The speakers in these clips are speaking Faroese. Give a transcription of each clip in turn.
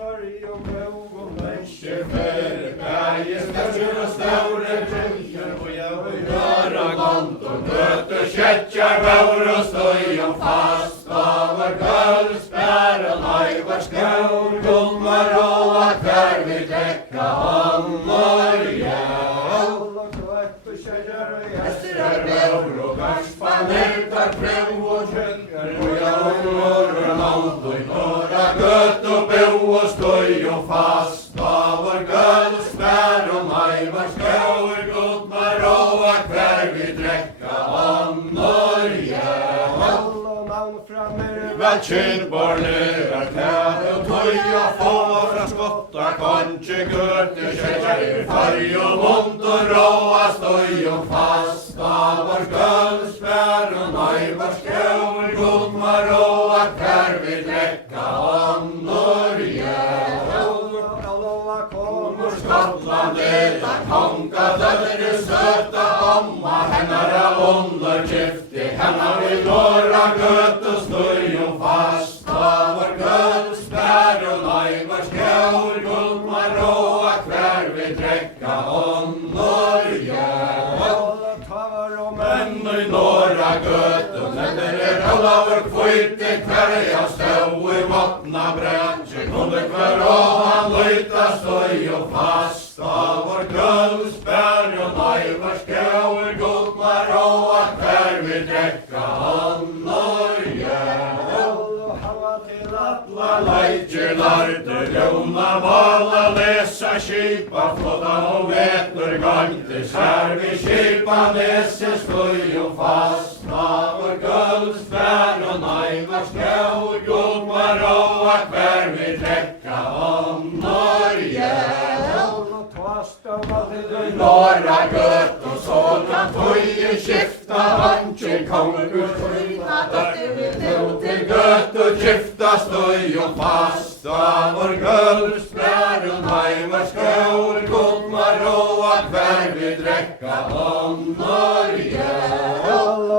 fari og bøg og mennesker færre bæge større og større brøyer og jeg vil gjøre gant og møte kjettjer bør og støy og fast av og gøl spær og leivar skjør gommer og at her vi drekka hånder jæv og kvett og kjettjer og gjester er bør og garspaner tar prøv og kjønner og jeg vil gjøre gant og nåra gøtt og bo og støy og fast av og gøl spær og leivar skjør gommer og at her vi drekka hånder jæv Vel kyrborner er kær og tøya få fra skotta kanskje gøte kjetter farg og vondt og råa støy og fast av vår gølsbær og nøyvar skjøver gommer og at her vi drekka hånder Skottland eta konga dødre søta omma hennar er underkifti hennar vil nåra gøt og støy og fast av vår gølsbær og leivar skjøver gommer og at hver vi drekka hånder Men i nåra gøt og neder er alla vår kvite hver jeg støv i vattna brænse kunde hver og han løyta støy og fast av vår gølsbær og leivar skjøver gommer og at hver vi drekka hånder Leitjer lærte rjona vala lesa skipa flåda og vetur gantes her vi skipa nese støy og fast av vår gølsbær og nøyvar skjøver gommer og at hver vi drekka hånder Nåra gøtt og sånn tøye skifta hanskje konger tøyna døtter vi til gøtt og skifta støy og fast av vår gølsbær og nøyvar skjøver gommer og at hver vi drekka hånder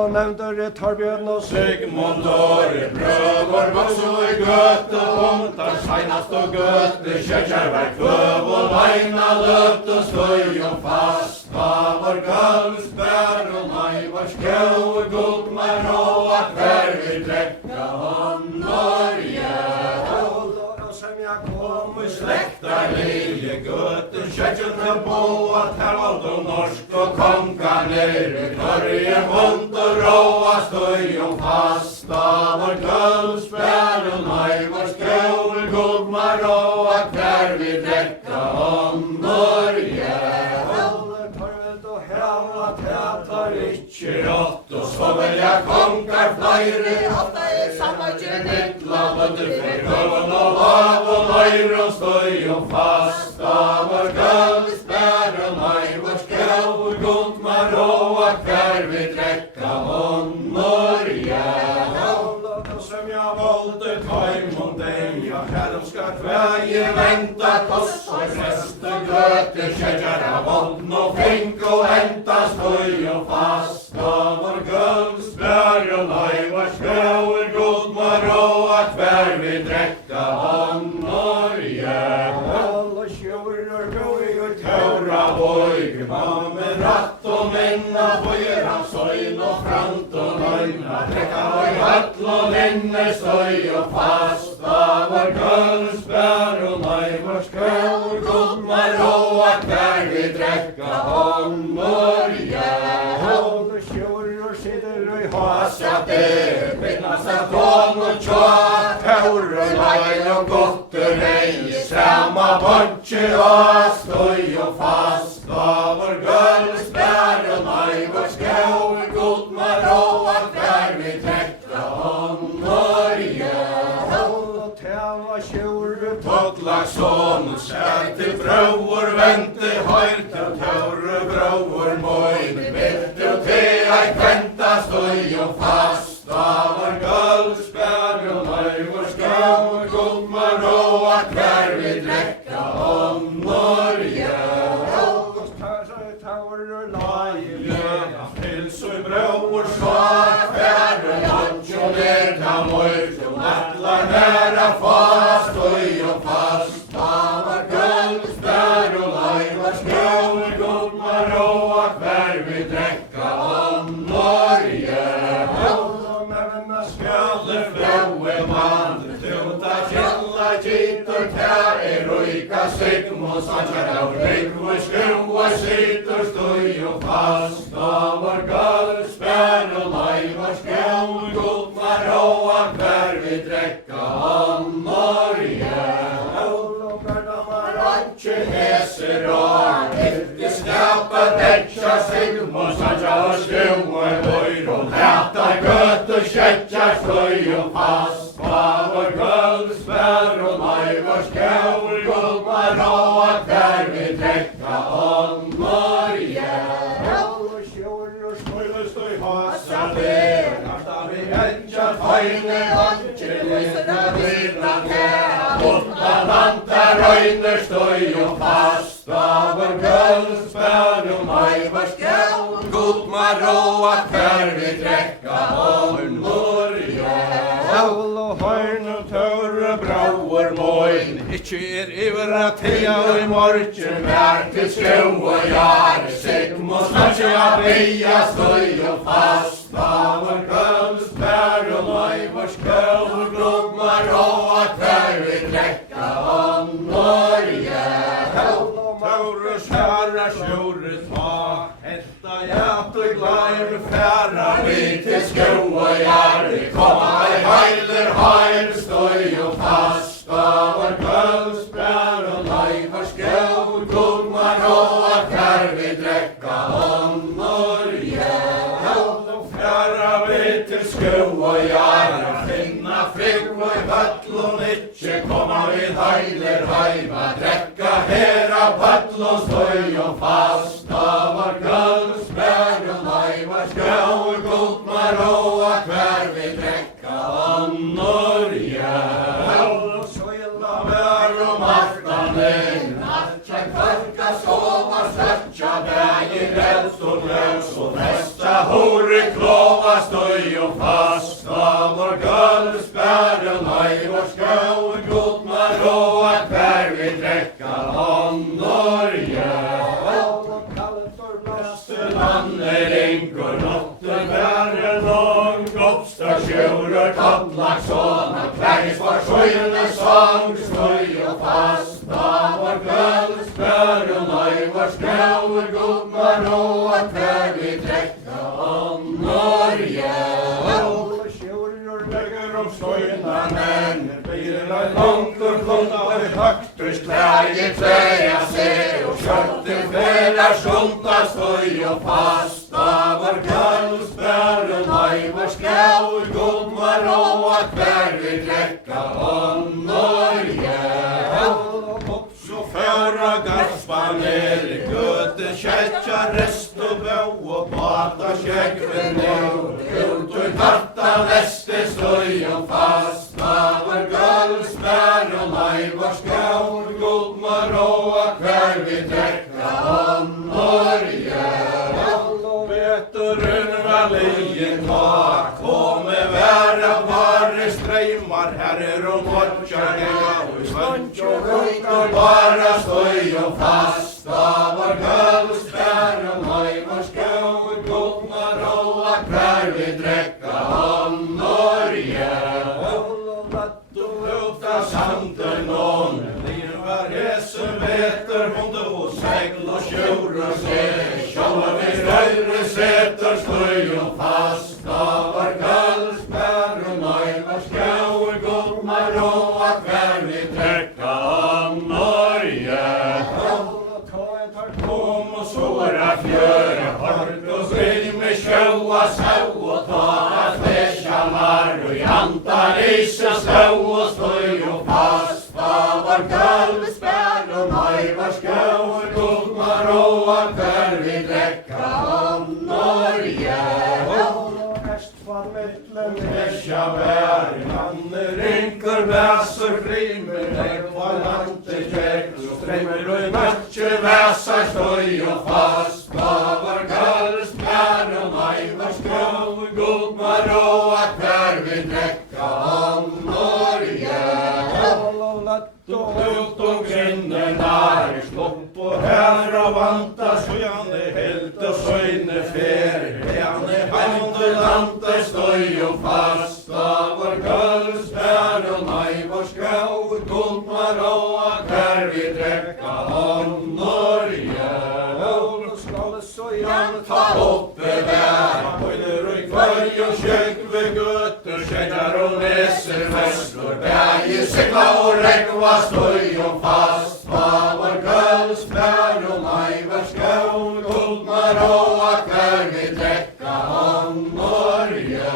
og nevnter Torbjørn og Sigmund og prøver vokso i gøtt og omtar seinast og gøtt kjøkjerverk kløv og leina løpt og støy og fast av vår gølsbær og nøyvar skjøver gommer og at hver vi drekka hånder som jeg kom i slekta lille gøtter kjøkken til bo at her valgte norsk og konga nere tørje vondt og råa støy og fast av vår gølsbær og nøyvar skjøver gommer og at hver vi drekka hånder Teater ikkje rått og så vil jeg kongar flere Ofta samarbeid mittla bøtter for høven og lav og nøyr og støy og fast av vår gølsbær og nøyvar skjøver gommer og at hver vi drekka hånder som jeg valgte taimon deg herrom skal kveie venta koss og neste gøte kjøkjer av vonden og fink og henta støy og fast av vår gølsbær og nøyvar skjøver gommer og at hver vi drekka hånder og kjører gøy og tøra bøyg med ratt og minna bøyer han søyn og frant og nøyna drekka bøy hattl og minne støy og fast av vår gølsbær og nøyvar skjøver gommer og at hver vi drekka hånder kjører sitter og hasa det minnas at hånd og tja tøra leir og gotter ei sama bøtje og støy og fast av vår gølsbær og nøyvar skjøver gommer og at hver vi drekka hånder Totlagsson sætti brauer vente høyr til tørre brauer møyn Vitt og til ei kventa støy og fast av vår gølsbær og nøyvar skjøver gommer og at hver vi drekka hånder Pils og brauer svar færre lunch og ned ta møyr Til nattlar næra fast og fast och sannar och rygg och skruva sitter stoj och fast av vår guldspär och lajvar skruv godmar och akvär vi dräcka om Norge. Och gardamar antje heser och inte skapar däcka sig och sannar och skruv och böjr och lätar gött och kättjar stoj och fast av vår guldspär och lajvar skruv godmar och akvär vi dräcka om Norge. Feine antje lyser vidan här Åtta vantar röjner stoj och fast av vår guldspär och majvars skål godmar och akvär vi dräcka om Norge. Håll och hörn och törre brauer moin Itche iver att hea och i morgen vär till skå och jar Sigm och snartje att beja stoj och fast av vår guldspär och majvars skål godmar och akvär vi dräcka om Norge. Taurus herra sjores ha Hetta jät och glajr färra vi till skå och jar Komma i heiler heim stoj och fast av vår guldspär och lajvars skål godmar och akvär vi dräcka om Norge. Färra vi till skå och jar Finna frigg och i pötlon itche komma vid heiler heima dräcka hera pötlon stoj och fast av vår guldspär och lajvars skål godmar och akvär vi dräcka om Norge. Söjla vär och marknaden Natcha kvörka sova störtja bäg i räls och lös och nästa hore klova stoj och fast av vår guldspär och lajvars skål godmar och akvär vi dräcka om Norge. Landerinkor, Nottenbergen och Gopstar, tjurer, Kattlaxon och Kvängsvar, Sjöjnes sång, stoj och fast av vår guldspär och lajvars skål godmar och akvär vi dräcka om Norge. Stojnanen bilar långt och kluntar högt och skläger träja se och köttet fäller sjunta stoj och fast av vår guldspär och lajvars skål godmar och akvär vi dräcka om Norge. Så föra gaspa ner i göte kättja rest och bå och bata käkven ner ut ur katta väster stoj och fast av vår guldspär och lajvars skål godmar och akvär vi dräcka om Norge. Veteranvalien tar kommer vära varre strejmar herrer och mortjar och svönch och rukar bara stoj och fast av vår guldspär och lajvars skål godmar och akvär vi dräcka om Norge. Uta santen nån Livar hese veter hon då segl och tjur och se Sjåla vi röjre sätter stoj och fast av vår guldspär och lajvars skål godmar och akvär vi dräcka om Norge. Kom och såra fjör hört och skri med sjåa sau och ta att fäshamar och janta isen stå och stoj och fast av vår guldspär och lajvars skål godmar och akvär vi dräcka om Norge. Mesha bär, Landerinkor, väser, frimer, ekvalante, käck, strämmer och i matcher, väsar, stoj och fast av vår guldspär och lajvars skål godmar och akvär vi dräcka om Norge. Ut omkring den är slopp och här och vanta sjönde helt och sjönde fer Henne handelante stoj och fast av vår guldspär och lajvars skål godmar och akvär vi dräcka om fötter, kedjar och näser, vässlor, bäger, segla och regva, stöjom fast. Var guldspärr och majvarskål, guldmar och akvär vi dräcka om Norge.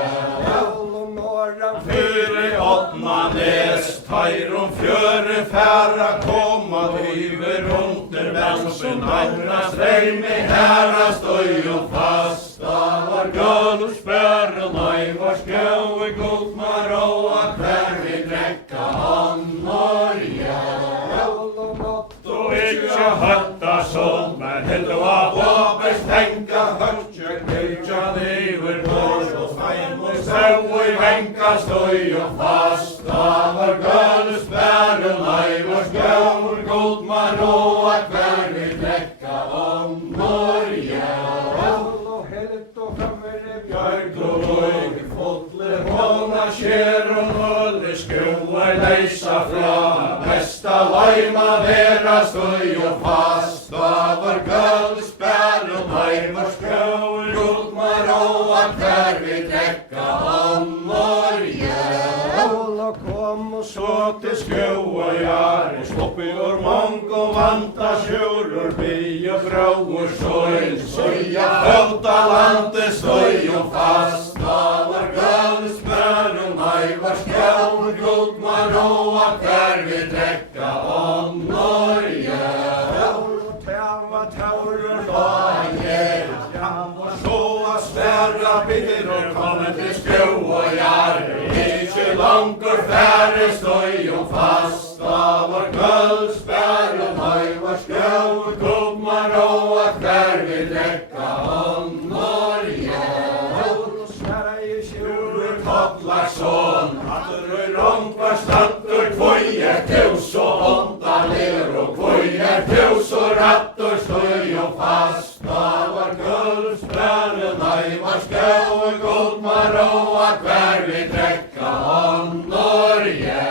Fyre åttna näs, tajrom fjöre färra, komma driver runt när vänsen andras regn med herra stöjom fast. Var guldspärr och majvarskål, guldmar och akvär vi dräcka om Norge. Ikke hatta sånn, men hello av åpers tenka høtje, kutja niver tors og fein og sau i venka støy og fast. Var guldspær og neivars gaur, guldmar og akvær vi drekka om Norge. Og helt og frammere bjørk og løyg, fotle hånda skjer og nølle skoa leisa fra. Besta laima vera støy og fast. Var guldspær og neivars gaur, guldmar og akvær vi drekka om Norge. Og kom og så til skoa jær, sloppi og mong og vanta sjurur, bi og brauer søyl, søya fölta landet støy og fast. Var guldspær og neivars gaur, guldmar og akvær vi drekka om Norge. Taurur lager, og så sværa byr og komme til sko og jær. Ikke langur færre støy og fast. Var guldspær og neivars gaur, guldmar og akvær vi drekka om Norge. Sverige sjurur Kottlarsson, hattur rongvar stantur, kvoi tus og ondalir og kvoi tus og rattur støy og fast. Var guldspær og neivars gaur, guldmar og akvær vi drekka om Norge.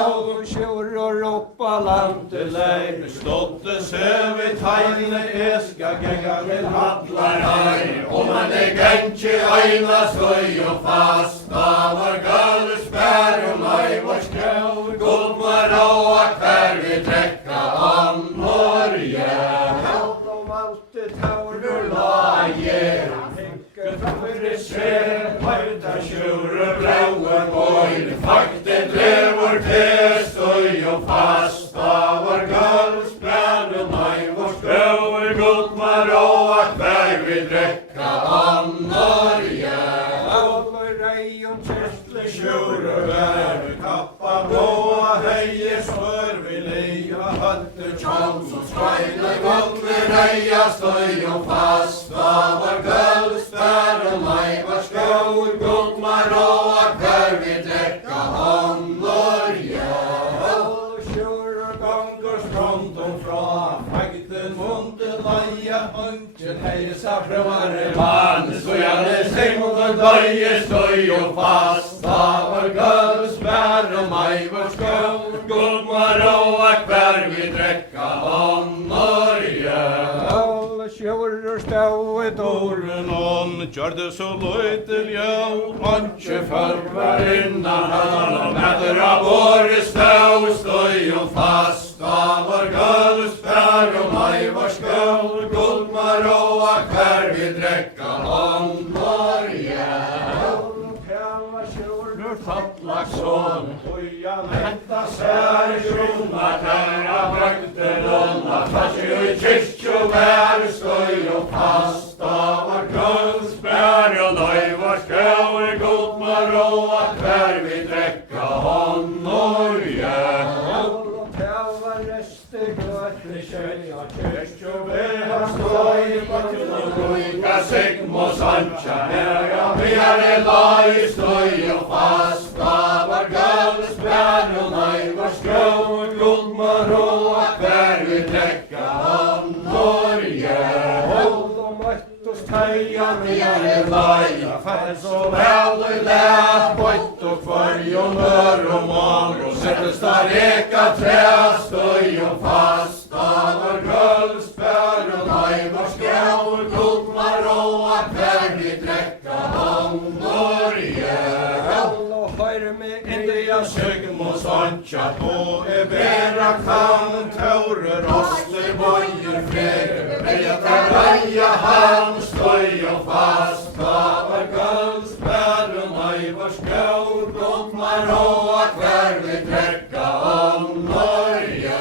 Og sjurur roppa landet leir, ståtte søvi tegne eska genga til hallar hei. Og man gengje eina støy og fast. Var guldspær og neivars gaur, guldmar og akvær vi drekka om Norge. Taurur lager, henker framfyrir sver, høyta sjurur blauer bøyr, fakte drevor til støy og fast. Var guldspær og neivars gaur, guldmar og akvær vi drekka om Norge. Reion kjøstle sjurur vær, kappa blåa heier smør vi leia hatter tjong som skreile gotle reia støy og fast. Var guldspær og neivars gaur, guldmar og akvær vi drekka om Norge. Sjurur gongur strontum fra, fagten munde leia, ønken heisa frømare mann, støyane sengund og døye støy og fast. Var guldspær og neivars gaur, guldmar og akvær vi drekka om Norge. Sjurur stau i dåren on, gjørde så løytel jau, ønske var innan han, og mætter av året stau støy og fast. Var guldspær og neivars gaur, guldmar og akvær vi drekka om Norge. Sjurur Kottlarsson, Ujan henta sær sjona tæra brøkten onna, tassi i kyrkju vær støy og fast. Var guldspær og neivars gaur, guldmar og akvær vi drekka om Norge. Kyrkju vær støy og luka sigm og sancha, herra vere lai støy og fast. Var guldspær og neivars gaur, guldmar og akvær vi drekka om Norge. Teian vere lai, fær så vel i læ, bøyt og kvarj og mør og mal, og settes da reka tre støy og fast. Var guldspær og neivars gaur, guldmar og akvær vi drekka om Norge. høyre med India Sigmund Sonja, og vera kan taurer, osler, bøyer, fler, beter, røya, han, støy og fast, var gulds, bæren, var skjør, blommer og hver vi trekka om Norge.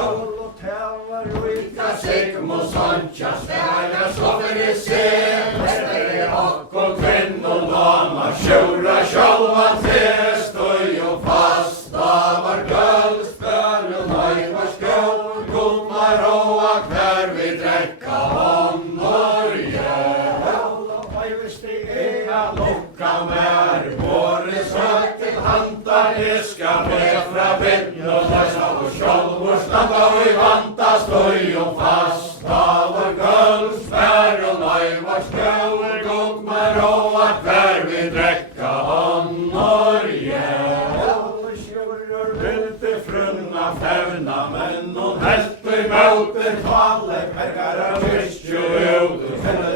Og tæva røyka Sigmund Sonja, stæja så for I ser, stæja og kvinnor, dama, sjura, sjálva til, støy og fast, var gulds, bæren, var skjør, blommer og hver vi trekka om Norge. Lukka mer, våre søk til handa, jeg skal be fra vind og lesa og sjálfur standa og I vanta, støy og fast, var gulds, bær og var skjøver, gugmar og hver vi drekka om Norge. Vilti frunna fevna, men hun helt I møte kvale, perkara virkju ut,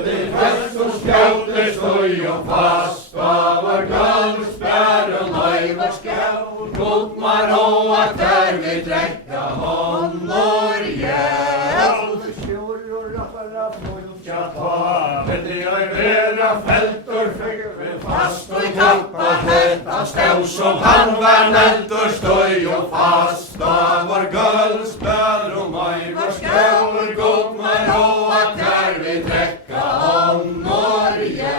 vi fest og skjøter, støy og fast, var gulds, bær og var skjøver, gugmar og hver vi drekka om Norge. Vildi I vera feltur, vi fast og kampa hetta, stau som han var neldur, støy og fast, var gulds, bær og var skjøver, gugmar og hver vi drekka om Norge.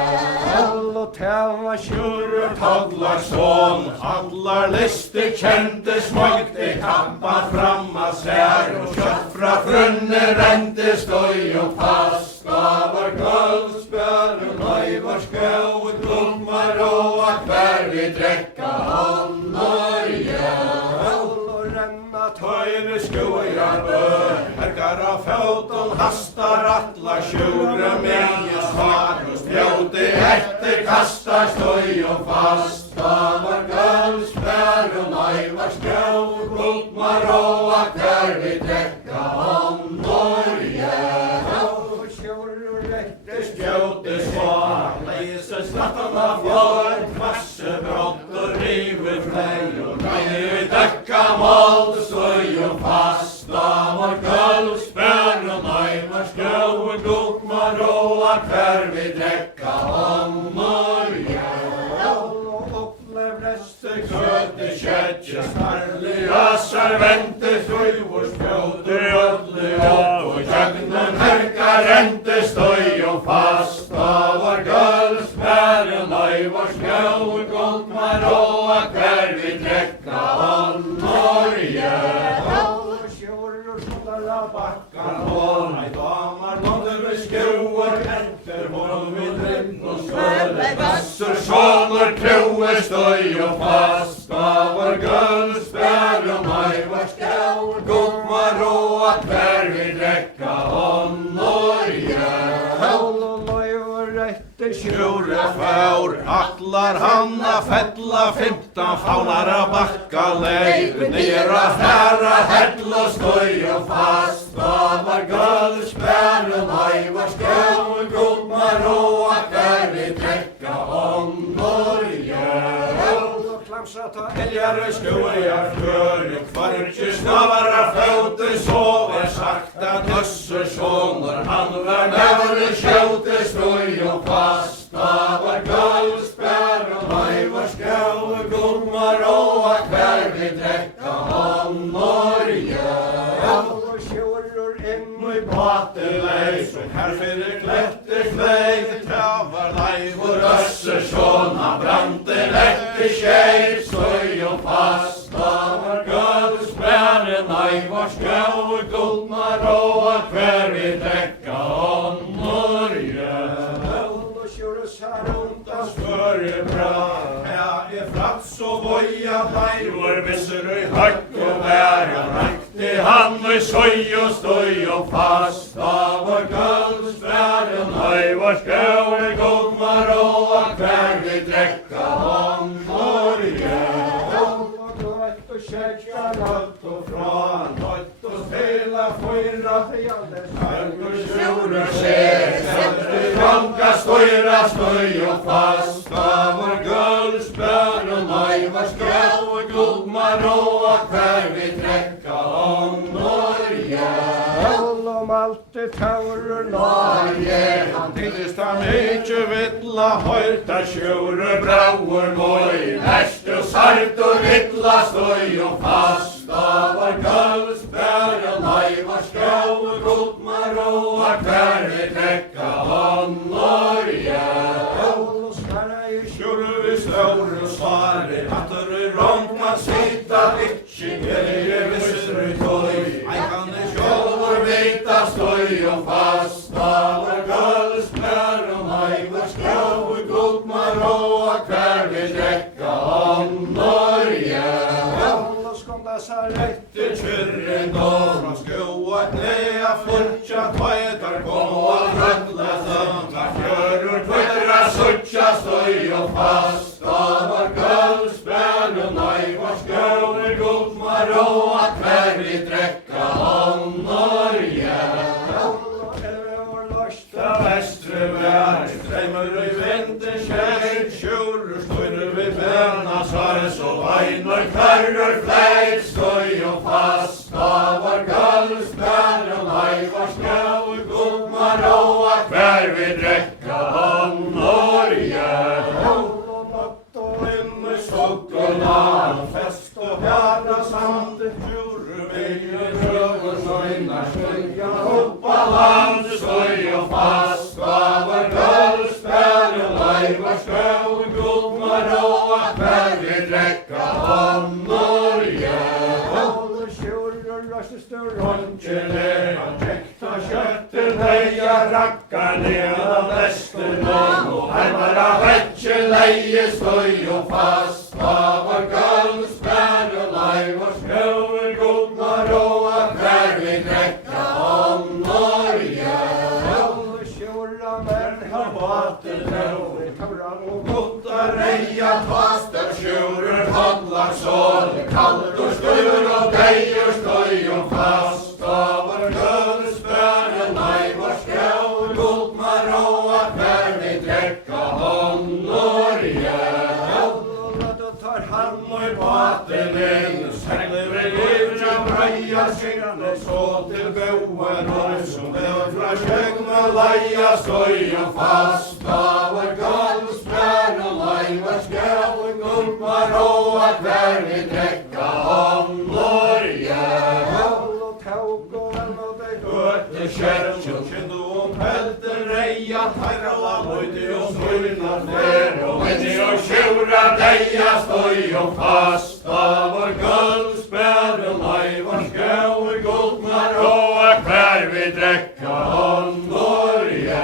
Tæva sjurur todlar son, allar lister kjente, smøgte kampa framma sær, og kjøtt fra frunne rente, støy og fast, var gulds, bær og var skjøvet, gugmar og hver vi drekka om Norge. Tøyre skjójar bør, hergar af fjóton, hastar allar sjúra megin svar, og spjóti eftir kastar, støy og fast, var gulds, bær og var skjøver, gugmar og hver vi drekka om Norge. Skjóti svar, leise slattana fjör, kvasse brott og rive flei, og gæði vi dekka mål, støy og fast, var gulds, bær og var skjøver, gugmar og hver vi drekka om Norge. Gøti kjetje, snarli, asar, vente, frøyvor, spjóti, ödli, og jøgnen herka rente, støy og fast, var gulds, bær og var skjøver, gugmar og hver vi drekka om Norge. Bakkan hon, I damar, nådde vi skruar, enter hon vi drinn og skøle, vassur, sjånor, troer, støy og fast, var gulds, bær og var skjøver, gugmar og hver vi drekka om Norge. Sjúre fjár, allar hanna fella, 15 fánara bakka leið, nýra færa hella, støy og fast, var gulds, bær og var skjøver, gugmar og hver vi drekka om Norge. Klamsata eljar skjójar fjör, kvarki snavara fjóti, så sagt at össur sonur, han var nevri skjóti, støy og fast, var gulds, bær og var skjøver, gugmar og hver vi drekka om Norge. I bate leis, og her fyrir kletti fleið, tævar leivur, össur svona, brandi letti skeið, støy og fast, var gulds, bær og var skjøver, gugmar og hver vi drekka om Norge. Svöre bra, her flats og voja, leivur, vissur I høgg og bæra, rekti han og søy og støy og fast, var gulds, bær og var skjøver, gugmar og hver vi drekka om Norge. Kjekka langt og fra, nødt og spela fyra, høggur sjúra ser, setter ranka støyra, støy og fast, var gulds, bær spör og laivars grau og gullmar og hver vi trekka om Norge. Om alt det taurur Norge, han Tilist han ikkje vittla høyta sjure brauer moi, verst og sart og vittla støy og fast av vår kølsbær og laivars grau og gullmar og hver vi trekka om Norge. Sjóru svari, hattur í rongna sita ikkje Jeg visser i tøy, jeg kan i sjålvor vita støy og fast av vår kølsbær og laivars grau og gullmar og hver vi trekka om Norge. Etter kyrren då fra skåa knæa fortja tveitar kom Og rødla þöngla fjörur tvittra suttja støy og fast av vår kølsbær og laivars grau og gullmar og hver vi trekka om Norge. Vestre vær, streymur i vinter skjær, sjúru støyner vi bena sars og Einar karrar fleir støy og fast av vår kølsbær og laivars grau og gullmar og hver vi trekka om Norge. Stokkola, fest og fjara sande, sjúru veier, Krøgur søgnar skøyja hoppa land støy og fast av vår kølsbær og laivars grau og gullmar og hver vi trekka om Norge. Rongeler, tekta kjøtten heia rakkar nedan Vesterland Og hermar av vekje leie støy og fast av vår kølsbær og laivars grau og gullmar og hver vi trekka om Norge. Reia Fastar sjurur hodlar sål, kallt og stur og deier støy og fast av vår kølsbær og laivars grau og gullmar og hver vi trekka om Norge. Han og baten inn, segler vi livra breia syngande så til gauar og som lever fra skjøgna leia Støy og fast av vår kølsbær og laivars grau og gullmar og hver vi trekka om Norge. Høtte kjertjøl, kjendo helter reia, herra møyde og støyna fler og Venni og sjura deia støy og fast av vår kølsbær og laivars grau og gullmar og hver vi trekka om Norge.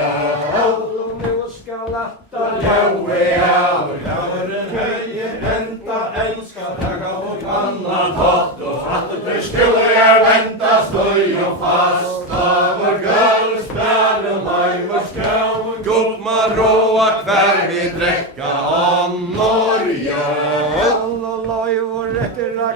Jaue av, jauren høye, enda enska taka og annan Hatt og fatt og skulle jeg venta støy og fast av vår kølsbær og laivars grau og gullmar og hver vi trekka om Norge.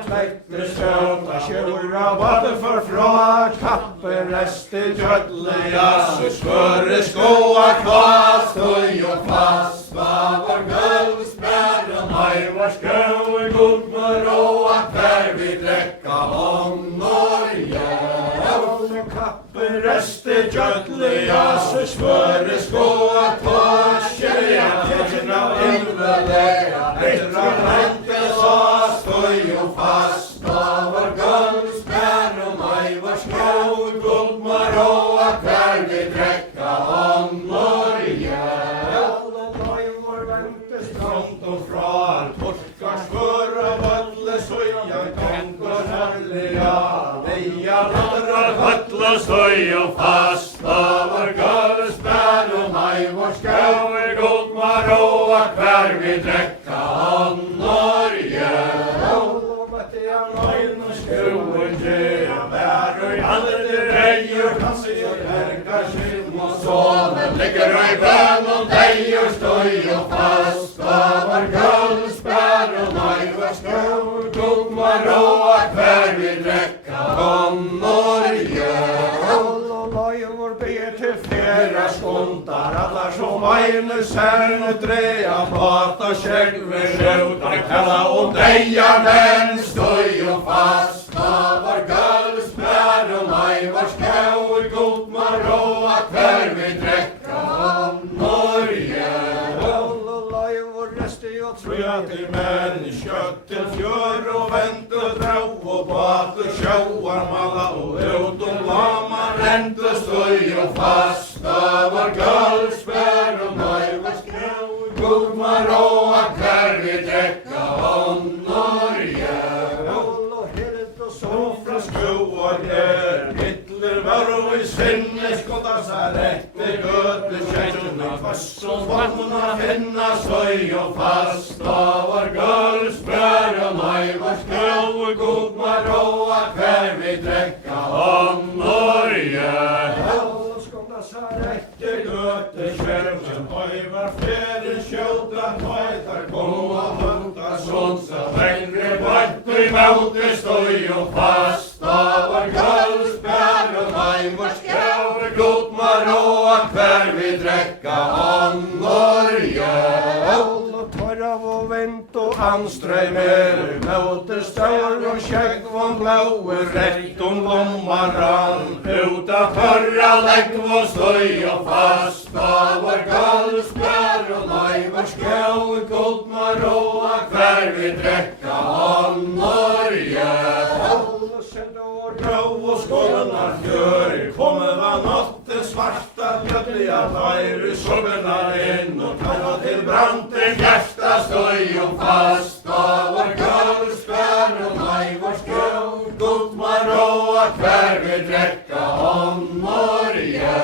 Kleitter skjøta kjura vatten for fra kapper rester kjøttelige Så skøre skoa kvast støy og fast av vår kølsbær og laivars grau og gullmar og hver vi trekka om Norge. Kapper rester kjøttelige så skøre skoa kvasjelige tjena innvelega etter lente sa Støy og fast av vår kølsbær og laivars grau og gullmar og hver vi trekka om Norge. Strångt og fra torskar skør av alle søya kongår herliga leia landrar Vattla støy og fast av vår kølsbær og laivars grau og gullmar og hver vi trekka om Norge. Sonen ligger i bøn og deier støy og fast av vår kølsbær og laivars grau og gullmar og hver vi trekka om Norge. Til fjera skundar, allar som veinu særne dreia bata blåta skjegven skjuta kalla deja men stoj fasta var guldsbär var skjauer god maroa kvar vi drekka Norge. Trötig män kött till fjör och vänt och drau och bat och sjöar malla och ut och lama ränt och stoj och fasta var guldsbär var skjauer god maroa kvar vi drekka Norge. Från skoar där Hitler var och i sinne skottas här efter göttekärnorna fast som vanna finna stoj och fasta var guldsbär var skjauer god maroa kvar vi drekka Norge. Efter göttekärnorna var fjärden skjuta tar komma hunta sonsa längre bort i mauter stoj och fasta var guldsbär var skjauer god maroa kvar vi drekka Norge. Och vänt och anströmer mauter stör och skäggvån blåer rätt blommaran uta förra läggvån stoj och fasta var guldsbär var skjauer god maroa kvar vi drekka Norge. Grå och skålarna gör kommer var natten svarta gödliga tajr i soverna in och kalla till branten hjärsta stoj och fasta var guldsbär var skjauer god maroa kvar vi drekka Norge.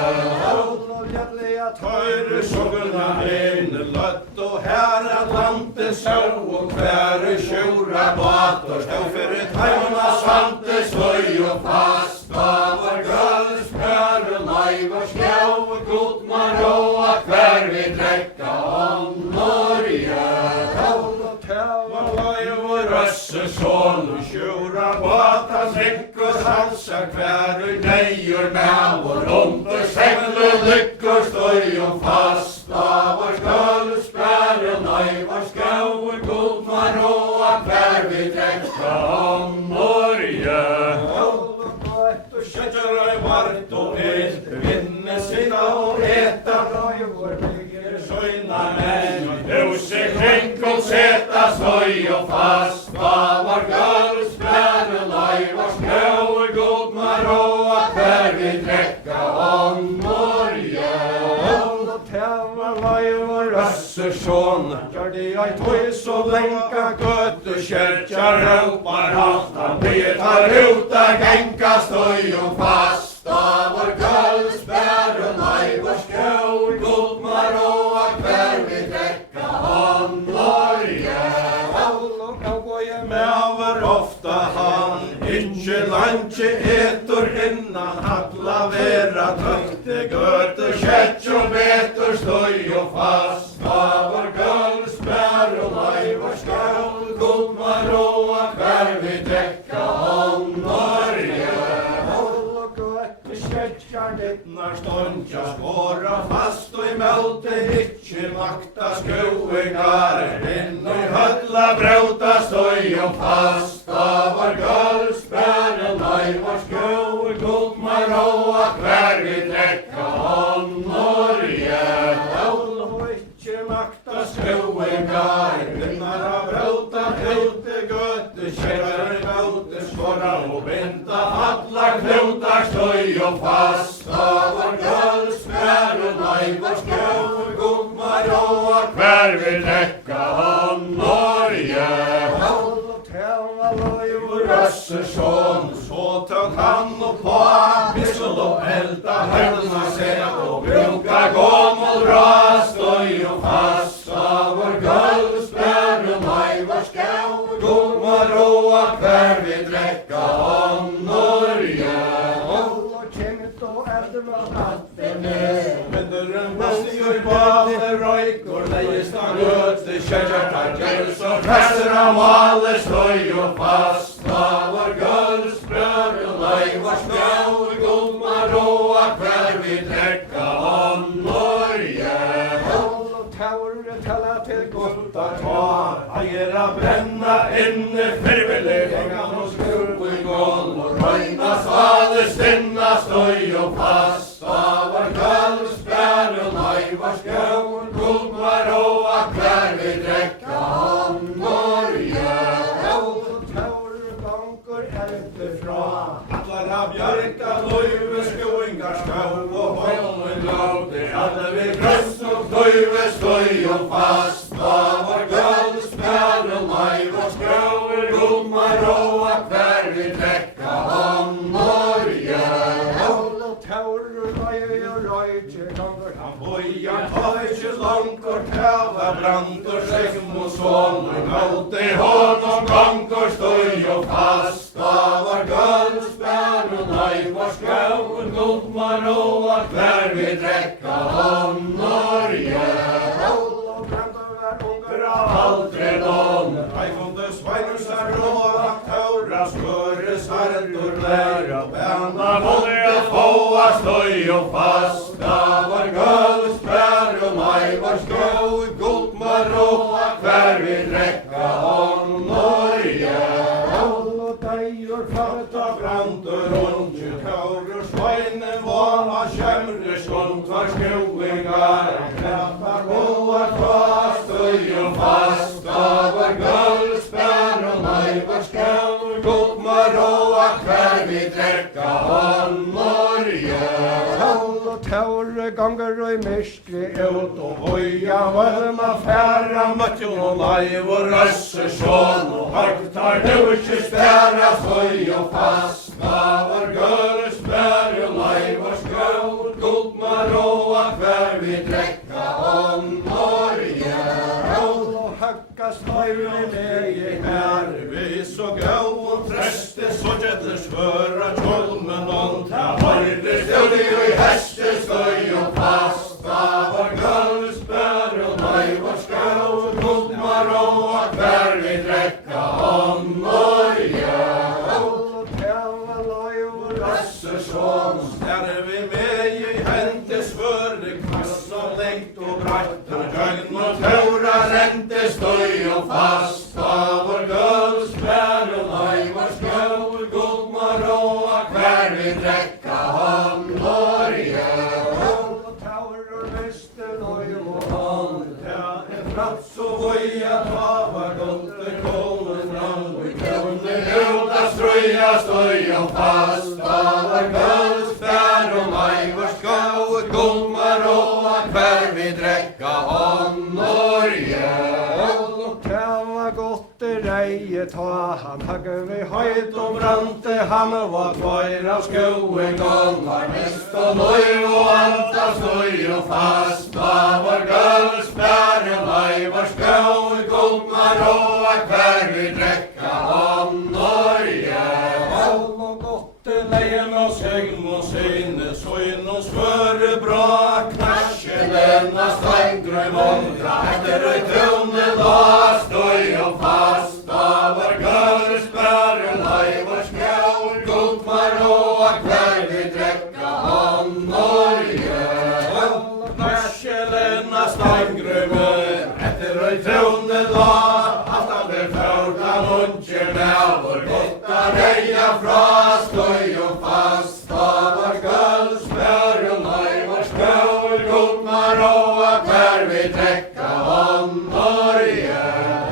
Tajr i soverna in lött och här Atlantis sjö och kvar i tjura bator stå för ett tajmarna svante stoj och fasta var guldsbär var skjauer god maroa kvar vi drekka Norge. Var rösseson och tjura batar drickor halsa kvar i nejor med och runt och sängler lyckor stoj och fasta var guldsbär var skjauer god maroa kvar vi drekka Norge. Köttar vart och ett vinner sitta och äta söjna män och huse skänk och sätta stoj och fasta var guldsbär var skjauer god maroa kvar vi drekka Norge. Var rösserson gör det jag tog så länka göt kärkar ropar han betar uta gänka stoj och fasta var guldsbär var skjauer god maroa kvar vi drekka Norge. Med var ofta han inte lanche etor innan alla vera tökte göt kärk och betor stoj och fasta var guldsbär var skjauer god maroa kvar vi drekka Norge. När ståndja skåra fast och i mölte hitche makta skoingar in och i hödla bråta stoj och fasta var guldsbär var skjauer god maroa kvar vi drekka Norge. Makta skoingar vinnar bråta ute göte kärrar bråte skåra och vänta alla knotar stoj och fasta var guldsbär var skjauer god maroa kvar vi drekka Norge. Rösserson så tog han och på vissel och älta hörna sig och bruka gommel rast och fasta var guldsbär var skjauer god maroa kvar vi drekka Norge. Mederen vastig i bader røyk og leistan gøte kjærkjar kjærs og presser av maler støy og fasta var guldsbrød var skjauer god maroa kvar vi drekka Norge. Tauret tala til gutta Enna inni fyrvili Engan og skruv i gål Og røyna svalir stinna støy og fast Av var kallsbær og nei var skjøn Guld var råa klær vi drekka Norge Taur gangur eldifra Allar av björka løyve skjoingar skjøv Og holmen lauti Alle vi grøss og kløyve støy og fast Av var kallsbær og nei var skjøn Guld var råa klær vi drekka Norge Taur røyge gangur Han boja tøyke langur Tæva brandur segm og sån Gauti hån og gangur støy og fast Av var guldsbær og nei var skjøn Guld var råa klær vi drekka Norge Aldri nån Eifunde sveinusar råa Taura skøre sardur læra Bæna vonde fåa støy og fast Da var guldsbær og nei var skjøn Guld var råa klær vi drekka Norge Deigur fata brandur unge Taurur sveine vana kjemre skont var skjoingar Knappar råa fast støy og fast Da var guldsbær og nei var skjøn Guld var råa klær vi drekka Norge Taure ganger og i myskri ut og voja Vølma færa møtjon og nei og røsse sjån Og harktar nu ikke spæra støy og fast Da var guldsbær og nei var skjøn Guld var råa klær vi drekka Norge Hakka støyri legi her Vi så gau og preste Så gjetter svøra tjolmen om Ta harri støy og heste støy og fast Da var guldsbær og nei var skjøn Guld var råa klær vi drekka Norge Tæva løy og rasse sjån Stærre vi med i hente svøre Kvass og lengt og bratt Og døgn og taura rente støy og fast Da var guldsbær og nei var skjøn Guld var råa klær vi drekka Norge Taura lyste løy og hånd Frats og voja ta var gulde kolen fram Og kunne luta strøya støy og fast Da var guldsbær og nei var skjøn Guld var råa klær vi drekka Norge Tæva godt i reie ta Han hagge vi høyt og brante Han var kvar av skjoen Gång var mest og løy og anta støy og fast Da var guldsbær og nei var skjøn Guld var råa klær vi drekka Norge Leien og segn og syne Søyn og svøre bra Knasjelena steingrøy vondra Etter øy tøvne da støy og fast Da var guldsbær og nei var skjøn Guld var råa klær vi drekka Norge Knasjelena steingrøy vondra Etter øy tøvne da Alt av det fjordan unger Navor gotta reia fra støy og fast Da var guldsbær og nei var skjøn Guld var råa klær vi drekka Norge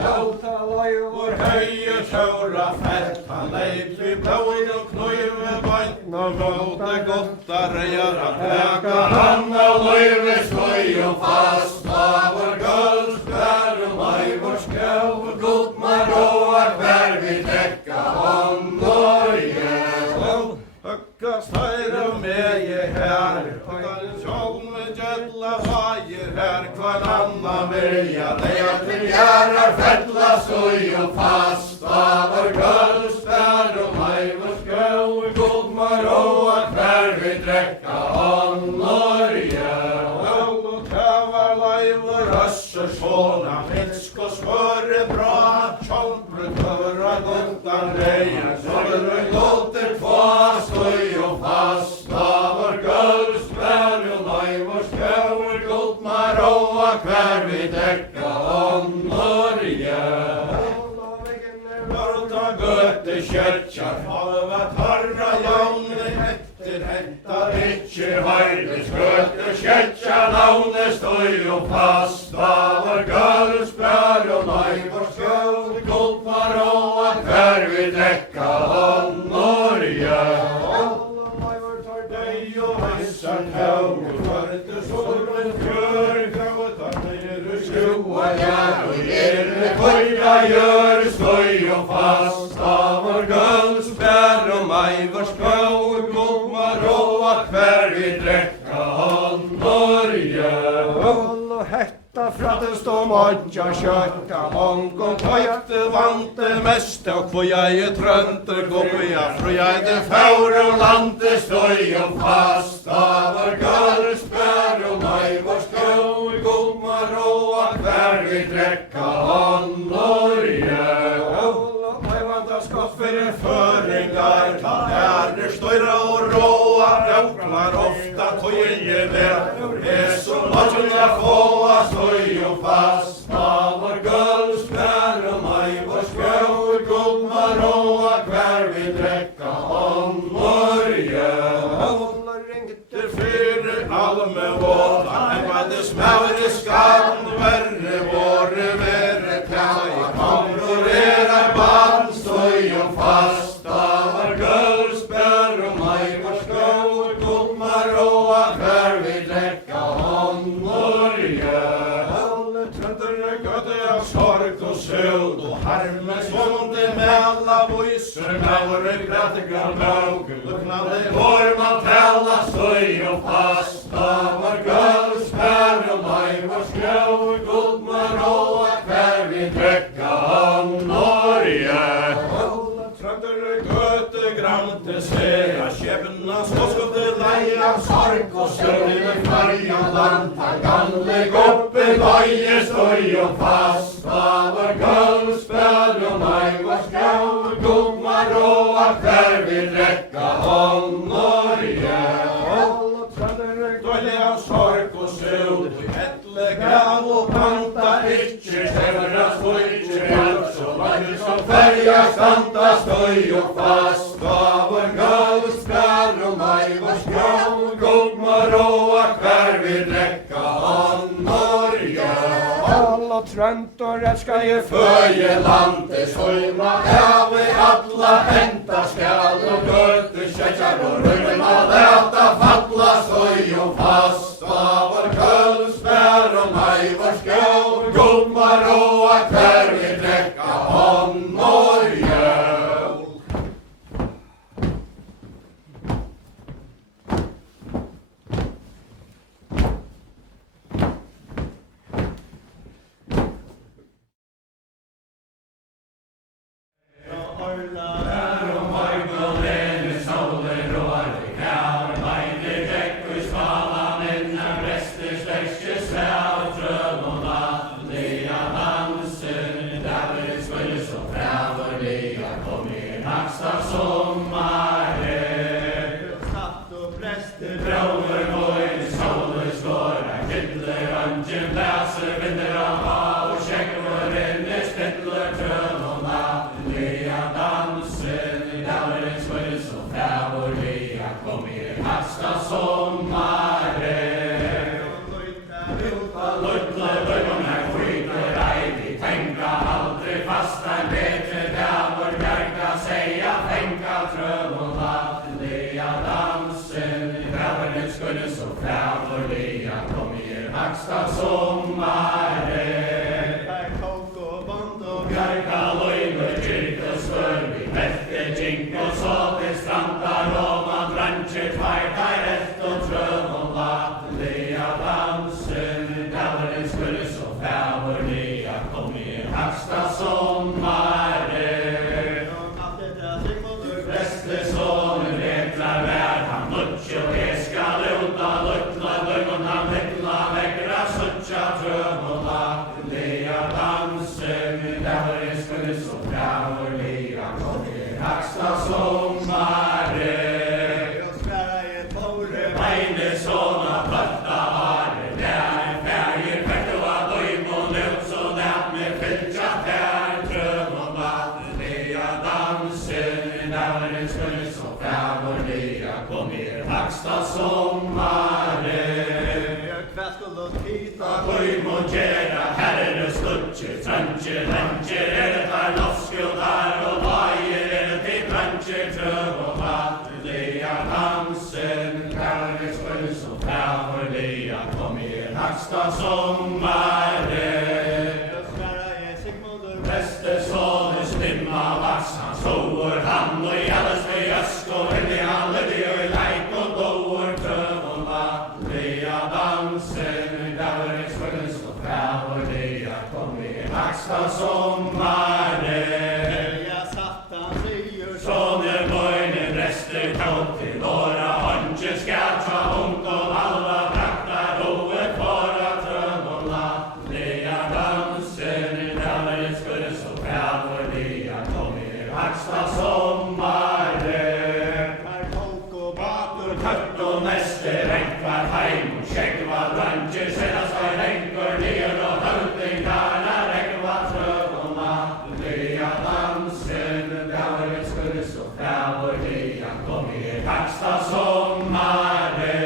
Hjalta løy vår høye kjøra fett Han leip i blåin og knøyve bant Nå råde gotta reia Peka han av løyve støy og fast Da var guldsbær og nei var skjøn Guld var råa klær vi drekka Norge Høggast her og meie her Høggar sjål med gjødla vaier her Kvar anna vilja leia til gjerrar fettla støy og fast Da var guldsbær og nei var skjøn Guld var råa klær vi drekka Norge Tæva leiv og røsse sjåna Fisk og svøre bra Kjolbrut høra gottan reia Svøre gotter kva støy og fast Da var guldsbær og nei var skjøn Guld var råa klær vi drekka Norge Gøte kjøtjar, halva tarra jaune etter hetta. Ikke høydes gøte kjøtja navne støy og fast. Var gølsbær og nøyvår skjøv, guldmar og hver vi drekka håndor Alle nøyvår tar deg og hessar tau, kvarte solen fjør, gautar nøyre Skrua jær og gjerne køyra gjør støy og fast. Var gølsbær og nøyvår skjøv, guldmar og hver vi drekka håndor Alle hetta fra det stå modja kjøtta, mongon tøyte vante mest, og hvor jeg trønte gomja, for jeg det Faur og lande støy og fast. Var gølsbær og nøyvår skjøv, guldmar og hver vi drekka håndor Alle nøyvanda skott fyrir føringar, ta støyra og råa, auklar ofta tøyje ver, som modja fåa støy og fast. Var gølsbær og nøyvår skjøv, guldmar og hver vi drekka håndor Alle ringte fyrir alme våta, hva det smævre skam, verre våre verre kjai, konkurrerar band støy og fast. Var gølsbær og nøyvår skjøv, guldmar og hver vi drekka håndor Alle trøndere gøtte av sorg og søld, og harme svonde med alla voiser, maure grætigar maug, luknade Hvor man tella støy og fast. Var gølsbær og nøyvår skjøv, guldmar og hver vi drekka håndor Alle trøndere gøtte grante seg, a skjebna skoskulte leia, sorg og søvn i farja land. Gamle goppe løye støy og fast. Var gølsbær og nøyvår skjøv, guldmar og hver vi drekka håndor Alle trøndere gøtte av sorg og søld, ettle grav og panta Ikke stevra støy, så løye som ferja standa støy og fast. Var gølsbær og nøyvår skjøv, guldmar og hver vi drekka håndor Alla trøndere skal jeg Føye landet søyma av i alla enda skal og gøte kjøtjar og røyma leta falla støy og fast. Var gølsbær og nøyvår skjøv, guldmar og hver vi drekka håndor danse Haksta sommare. Hva skulle tida Oi må gjera, her det slutje, trøntje, lentje, det der loskjodar og vaier, det trøntje, trøv og vattelia dansen, kærlig spøls og fæverlia, kom igjen, Haksta sommare. Beste sånne stimma vaks, han sover han og gjeldes ved øsk og inni han lydde og i leik og doer trøv og vattelia dansen, kærlig spøls og fæverlia, kom igjen, Haksta sommare. Sånne bøyne rester tål til åra, håndje skjætra ungt og alla braktar hoet fara trøv og lattelia dansen, kærlig spøls og fæverlia, kom igjen, Haksta sommare. Tøtt og neste renk var heim, skjegg var røntje, senast var renker ned og høvding karna, rekk var trøv og lattelia dansen, kærlig spøls og fæverlia, kom igjen, Haksta sommare.